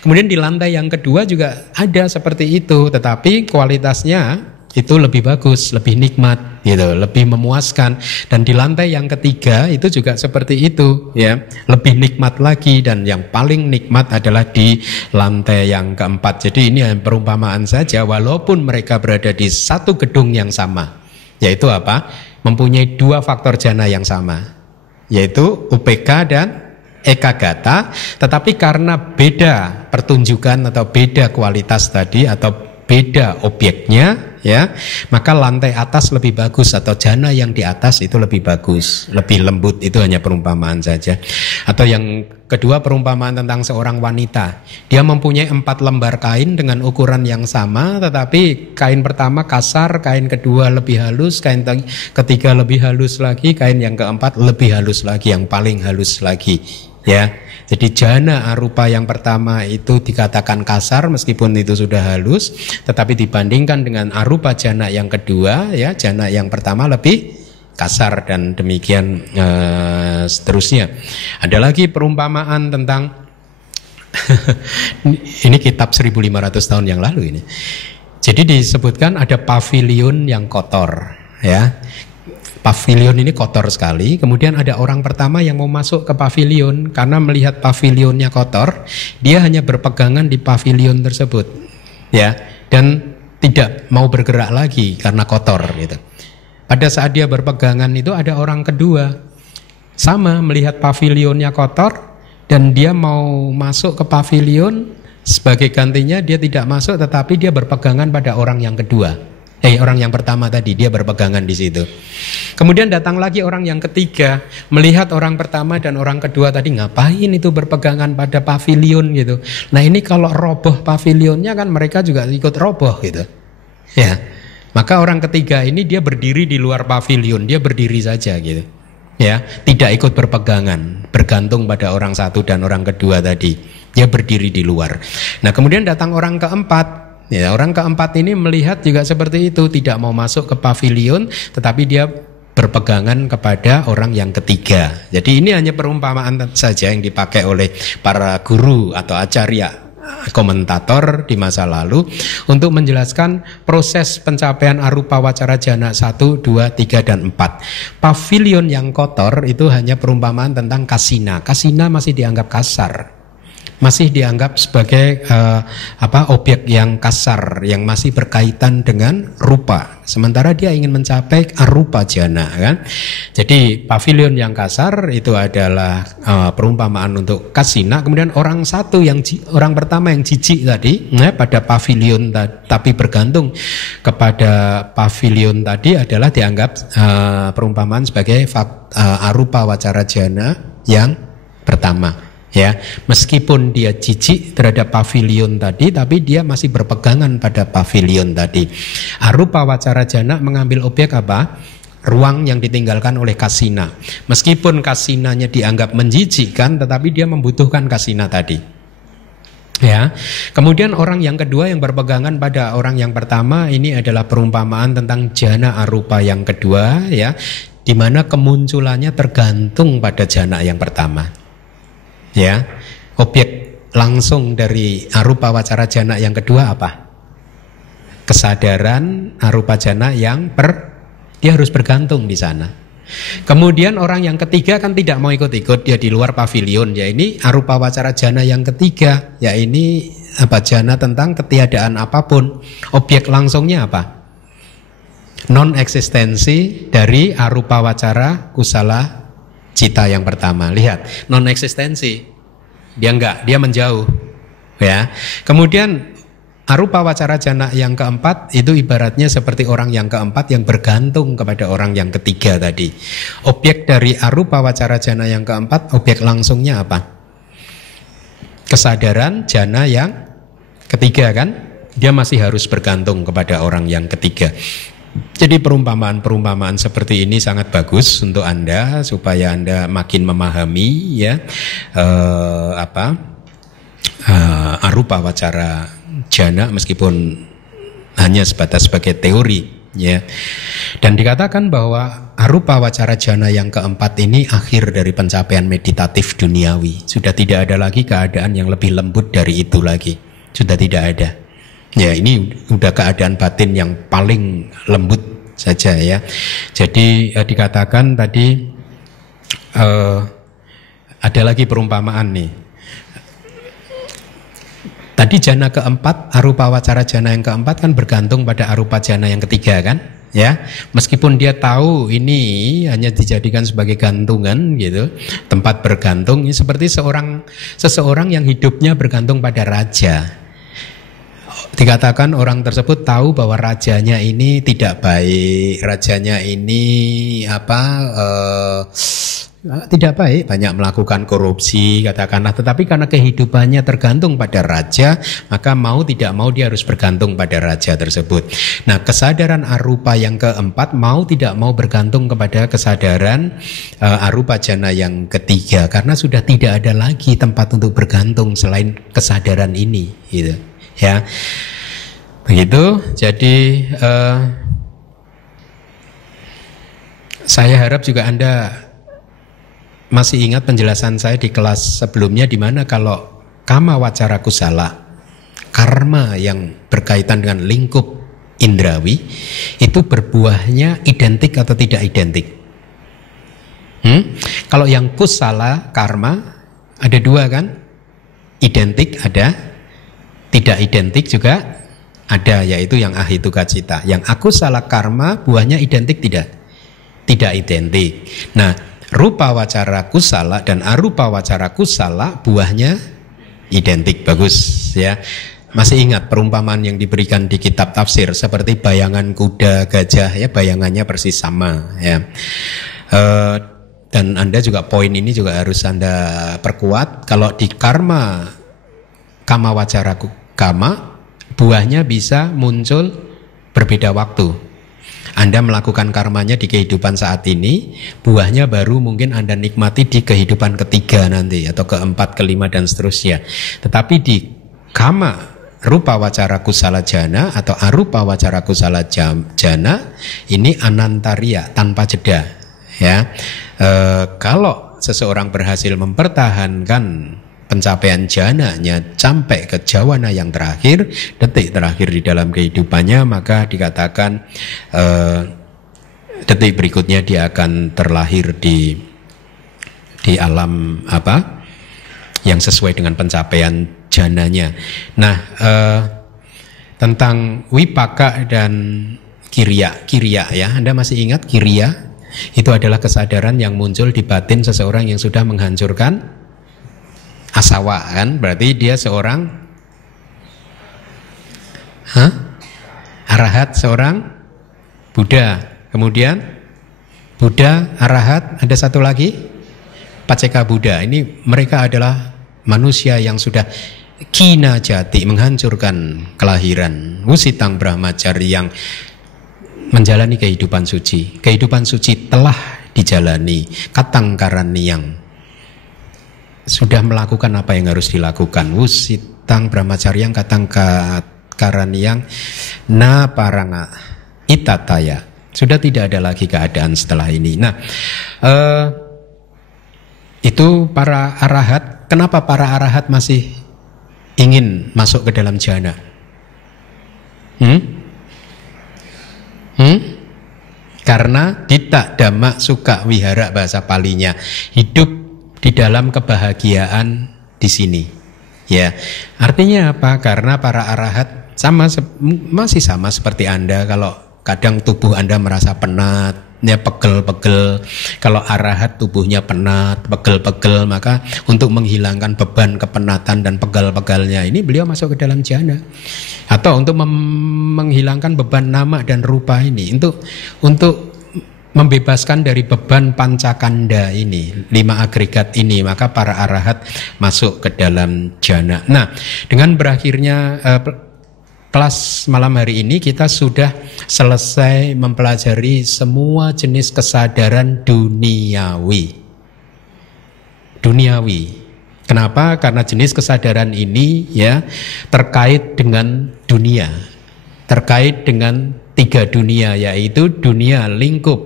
Kemudian di lantai yang kedua juga ada seperti itu, tetapi kualitasnya itu lebih bagus, lebih nikmat, gitu, lebih memuaskan. Dan di lantai yang ketiga itu juga seperti itu, ya, lebih nikmat lagi. Dan yang paling nikmat adalah di lantai yang keempat. Jadi ini perumpamaan saja, walaupun mereka berada di satu gedung yang sama, yaitu apa? Mempunyai 2 faktor jana yang sama, yaitu UPK dan ekagata. Tetapi karena beda pertunjukan atau beda kualitas tadi atau beda objeknya, ya, maka lantai atas lebih bagus atau jana yang di atas itu lebih bagus, lebih lembut. Itu hanya perumpamaan saja. Atau yang kedua, perumpamaan tentang seorang wanita. Dia mempunyai 4 lembar kain dengan ukuran yang sama, tetapi kain pertama kasar, kain kedua lebih halus, kain ketiga lebih halus lagi, kain yang keempat lebih halus lagi, yang paling halus lagi, ya. Jadi jana arupa yang pertama itu dikatakan kasar meskipun itu sudah halus, tetapi dibandingkan dengan arupa jana yang kedua, ya, jana yang pertama lebih kasar, dan demikian seterusnya. Ada lagi perumpamaan tentang ini kitab 1500 tahun yang lalu ini. Jadi disebutkan ada pavilion yang kotor, ya. Pavilion ini kotor sekali. Kemudian ada orang pertama yang mau masuk ke pavilion. Karena melihat pavilionnya kotor, dia hanya berpegangan di pavilion tersebut, ya, dan tidak mau bergerak lagi karena kotor, gitu. Pada saat dia berpegangan itu ada orang kedua, sama melihat pavilionnya kotor, dan dia mau masuk ke pavilion. Sebagai gantinya dia tidak masuk, tetapi dia berpegangan pada orang yang kedua. Orang yang pertama tadi dia berpegangan di situ. Kemudian datang lagi orang yang ketiga, melihat orang pertama dan orang kedua tadi ngapain itu berpegangan pada pavilion gitu. Nah ini kalau roboh pavilionnya kan mereka juga ikut roboh gitu. Ya, maka orang ketiga ini dia berdiri di luar pavilion, dia berdiri saja gitu. Ya, tidak ikut berpegangan, bergantung pada orang satu dan orang kedua tadi. Dia berdiri di luar. Nah kemudian datang orang keempat. Ya, orang keempat ini melihat juga seperti itu, tidak mau masuk ke pavilion, tetapi dia berpegangan kepada orang yang ketiga. Jadi ini hanya perumpamaan saja yang dipakai oleh para guru atau acarya, komentator di masa lalu untuk menjelaskan proses pencapaian arupa wacara jana 1, 2, 3, dan 4. Pavilion yang kotor itu hanya perumpamaan tentang kasina. Kasina masih dianggap kasar, masih dianggap sebagai objek yang kasar, yang masih berkaitan dengan rupa. Sementara dia ingin mencapai arupa jana, kan? Jadi pavilion yang kasar itu adalah perumpamaan untuk kasina. Kemudian orang pertama yang jijik tadi, pada pavilion tapi bergantung kepada pavilion tadi adalah dianggap perumpamaan sebagai arupa wacara jana yang pertama. Ya, meskipun dia jijik terhadap pavilion tadi, tapi dia masih berpegangan pada pavilion tadi. Arupa wacara jana mengambil objek apa? Ruang yang ditinggalkan oleh kasina. Meskipun kasinanya dianggap menjijikkan, tetapi dia membutuhkan kasina tadi. Ya, kemudian orang yang kedua yang berpegangan pada orang yang pertama ini adalah perumpamaan tentang jana arupa yang kedua, ya, di mana kemunculannya tergantung pada jana yang pertama. Ya, objek langsung dari arupa wacara jana yang kedua apa? Kesadaran arupa jana yang dia harus bergantung di sana. Kemudian orang yang ketiga kan tidak mau ikut-ikut, dia di luar pavilion. Ya ini arupa wacara jana yang ketiga. Ya ini jana tentang ketiadaan apapun. Objek langsungnya apa? Non eksistensi dari arupa wacara kusala cita yang pertama. Lihat, non eksistensi. Dia menjauh. Ya. Kemudian arupa wacara jana yang keempat itu ibaratnya seperti orang yang keempat yang bergantung kepada orang yang ketiga tadi. Objek dari arupa wacara jana yang keempat, objek langsungnya apa? Kesadaran jana yang ketiga, kan? Dia masih harus bergantung kepada orang yang ketiga. Jadi perumpamaan-perumpamaan seperti ini sangat bagus untuk Anda supaya Anda makin memahami ya arupa wacara jana meskipun hanya sebatas sebagai teori ya. Dan dikatakan bahwa arupa wacara jana yang keempat ini akhir dari pencapaian meditatif duniawi. Sudah tidak ada lagi keadaan yang lebih lembut dari itu lagi. Sudah tidak ada. Ya ini udah keadaan batin yang paling lembut saja ya. Jadi dikatakan tadi ada lagi perumpamaan nih. Tadi jana keempat, arupa wacara jana yang keempat kan bergantung pada arupa jana yang ketiga kan? Ya, meskipun dia tahu ini hanya dijadikan sebagai gantungan gitu, tempat bergantung, ini seperti seseorang yang hidupnya bergantung pada raja. Dikatakan orang tersebut tahu bahwa rajanya ini tidak baik, rajanya ini tidak baik, banyak melakukan korupsi katakanlah, tetapi karena kehidupannya tergantung pada raja, maka mau tidak mau dia harus bergantung pada raja tersebut. Nah, kesadaran arupa yang keempat mau tidak mau bergantung kepada kesadaran arupa jana yang ketiga, karena sudah tidak ada lagi tempat untuk bergantung selain kesadaran ini gitu. Ya, begitu. Jadi saya harap juga Anda masih ingat penjelasan saya di kelas sebelumnya, di mana kalau kama wacara kusala, karma yang berkaitan dengan lingkup indrawi itu berbuahnya identik atau tidak identik? Kalau yang kusala karma ada dua kan? Identik ada, tidak identik juga ada, yaitu yang ahituka cita. Yang akusala karma buahnya identik tidak? Tidak identik. Nah, rupa wacara kusala dan arupa wacara kusala buahnya identik. Bagus ya. Masih ingat perumpamaan yang diberikan di kitab tafsir seperti bayangan kuda, gajah, ya, bayangannya persis sama, ya. Dan Anda juga, poin ini juga harus Anda perkuat. Kalau di karma kama wacara kama, buahnya bisa muncul berbeda waktu. Anda melakukan karmanya di kehidupan saat ini, buahnya baru mungkin Anda nikmati di kehidupan ketiga nanti, atau keempat, kelima, dan seterusnya. Tetapi di kama rupa wacara kusala jana atau arupa wacara kusala jana, ini anantaria, tanpa jeda, ya. Kalau seseorang berhasil mempertahankan pencapaian jananya sampai ke jawana yang terakhir, detik terakhir di dalam kehidupannya, maka dikatakan detik berikutnya dia akan terlahir di alam apa yang sesuai dengan pencapaian jananya. Nah, tentang wipaka dan kiriya ya, Anda masih ingat kiriya? Itu adalah kesadaran yang muncul di batin seseorang yang sudah menghancurkan asawa, kan? Berarti dia seorang arahat, seorang Buddha. Kemudian Buddha, arahat, ada satu lagi Paceka Buddha. Ini mereka adalah manusia yang sudah kina jati, menghancurkan kelahiran, wusitang brahmacari, yang menjalani kehidupan suci. Kehidupan suci telah dijalani, katang karaniang, sudah melakukan apa yang harus dilakukan. Wusitang brahmacaryang katang karaniang na paranga itataya. Sudah tidak ada lagi keadaan setelah ini. Nah, itu para arahat. Kenapa para arahat masih ingin masuk ke dalam jana? Karena dita dhamma suka wihara, bahasa palinya, hidup di dalam kebahagiaan di sini. Ya, artinya apa? Karena para arahat masih sama seperti Anda. Kalau kadang tubuh Anda merasa penat, ya, pegel-pegel. Kalau arahat tubuhnya penat, pegel-pegel, maka untuk menghilangkan beban kepenatan dan pegal-pegalnya ini, beliau masuk ke dalam jana. Atau untuk menghilangkan beban nama dan rupa ini, untuk membebaskan dari beban pancakanda ini, 5 agregat ini, maka para arahat masuk ke dalam jana. Nah, dengan berakhirnya kelas malam hari ini, kita sudah selesai mempelajari semua jenis kesadaran duniawi. Kenapa? Karena jenis kesadaran ini, ya, terkait dengan dunia, terkait dengan 3 dunia, yaitu dunia lingkup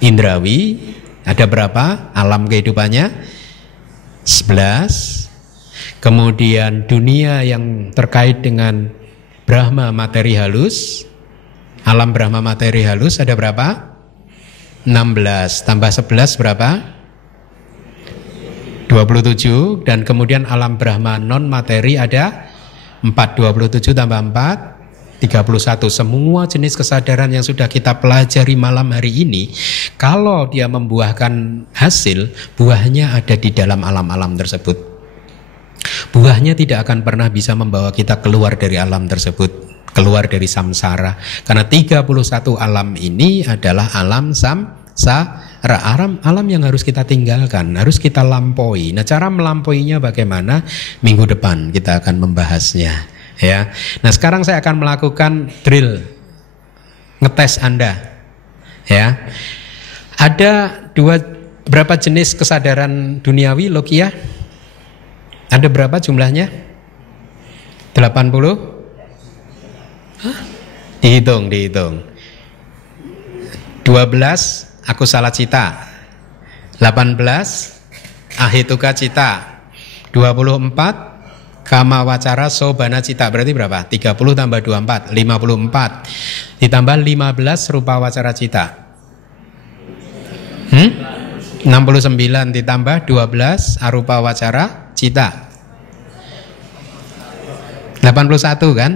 indrawi. Ada berapa alam kehidupannya? 11. Kemudian dunia yang terkait dengan Brahma materi halus, alam Brahma materi halus ada berapa? 16 tambah 11 berapa? 27. Dan kemudian alam Brahma non materi ada 4. 27 tambah 4 31. Semua jenis kesadaran yang sudah kita pelajari malam hari ini, kalau dia membuahkan hasil, buahnya ada di dalam alam-alam tersebut. Buahnya tidak akan pernah bisa membawa kita keluar dari alam tersebut, keluar dari samsara. Karena 31 alam ini adalah alam samsara, alam yang harus kita tinggalkan, harus kita lampaui. Nah, cara melampauinya bagaimana? Minggu depan kita akan membahasnya, ya. Nah, sekarang saya akan melakukan drill, ngetes Anda, ya. Ada berapa jenis kesadaran duniawi, Lokia? Ada berapa jumlahnya? 80? Hah? Dihitung. 12 aku salah cita, 18 ahituka cita, 24 kama wacara sobana cita. Berarti berapa? 30 tambah 24, 54. Ditambah 15 rupa wacara cita, 69 ditambah 12 arupa wacara cita, 81 kan?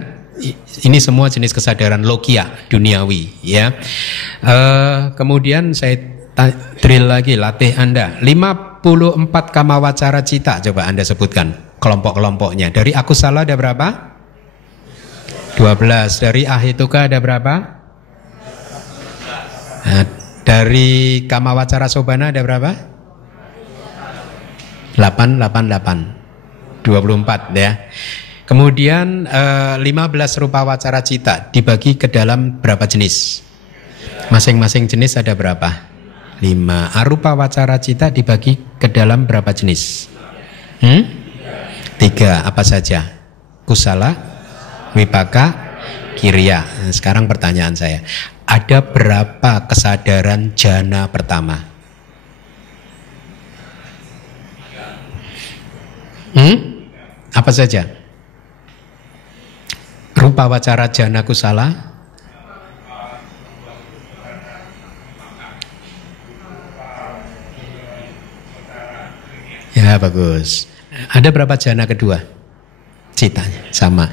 Ini semua jenis kesadaran lokia duniawi, ya. Kemudian saya drill lagi, latih Anda 54 kama wacara cita. Coba Anda sebutkan. kelompok-kelompoknya. Dari akusala ada berapa? 12. Dari ahituka ada berapa? Nah, dari kamawacara sobana ada berapa? 8, 24 ya. Kemudian 15 rupa wacara cita dibagi ke dalam berapa jenis? Masing-masing jenis ada berapa? 5. Arupa wacara cita dibagi ke dalam berapa jenis? 3. Apa saja? Kusala, wipaka, kiriya. Nah, sekarang pertanyaan saya, ada berapa kesadaran jana pertama? Apa saja? Rupa wacara jana kusala, ya bagus. Ada berapa jana kedua? Citanya sama.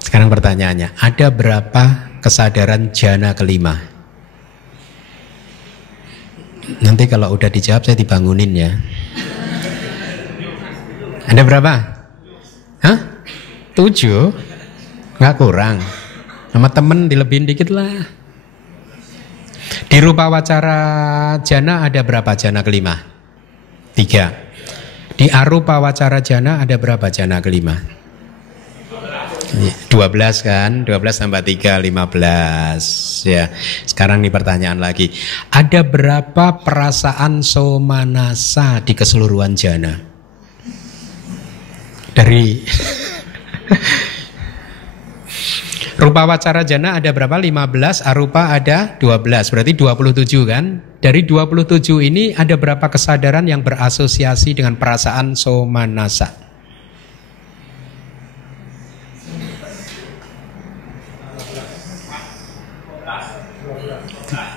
Sekarang pertanyaannya, ada berapa kesadaran jana kelima? Nanti kalau udah dijawab saya dibangunin ya. Ada berapa? Hah? 7? Nggak kurang. Sama temen dilebihin dikit lah. Di rupa wacara jana ada berapa jana kelima? 3. Di arupa wacara jana ada berapa jana kelima? 12 kan? 12 tambah 3, 15 ya. Sekarang nih pertanyaan lagi, ada berapa perasaan somanasa di keseluruhan jana? Dari rupa wacara jana ada berapa? 15, arupa ada 12, berarti 27 kan? Dari 27 ini ada berapa kesadaran yang berasosiasi dengan perasaan somanasa?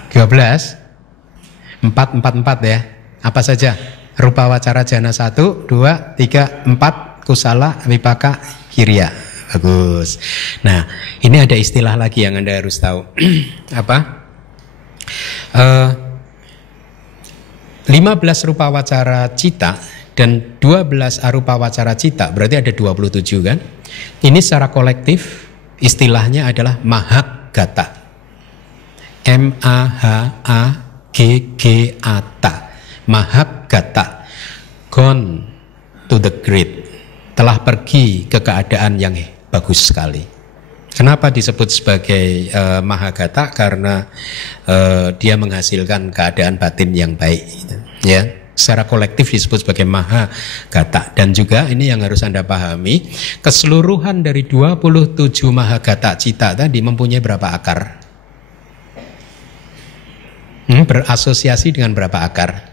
12? 4 ya. Apa saja? Rupa wacara jana 1, 2, 3, 4, kusala, wipaka, kiriya. Bagus. Nah, ini ada istilah lagi yang Anda harus tahu. Apa? 15 rupa wacara cita dan 12 arupa wacara cita, berarti ada 27 kan? Ini secara kolektif istilahnya adalah mahagata. M-A-H-A-G-G-A-T-A. Mahagata. Gone to the great. Telah pergi ke keadaan yang bagus sekali. Kenapa disebut sebagai mahagata? Karena dia menghasilkan keadaan batin yang baik, gitu. Ya, secara kolektif disebut sebagai mahagata. Dan juga ini yang harus Anda pahami, keseluruhan dari 27 mahagata cita tadi mempunyai berapa akar? Berasosiasi dengan berapa akar?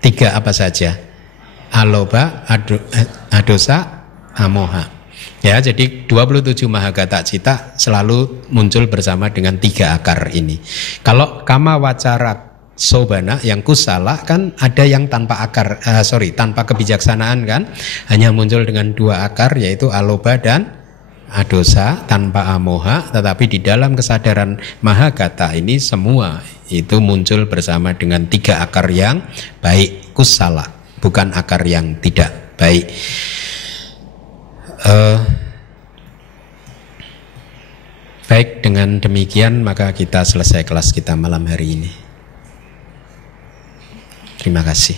3 apa saja? Aloba, adosa, amoha. Ya, jadi 27 mahagata cita selalu muncul bersama dengan 3 akar ini. Kalau kama wacara sobana yang kusala kan ada yang tanpa akar, tanpa kebijaksanaan kan, hanya muncul dengan 2 akar yaitu aloba dan adosa tanpa amoha. Tetapi di dalam kesadaran mahagata ini semua itu muncul bersama dengan 3 akar yang baik, kusala, bukan akar yang tidak baik. Baik, dengan demikian maka kita selesai kelas kita malam hari ini. Terima kasih.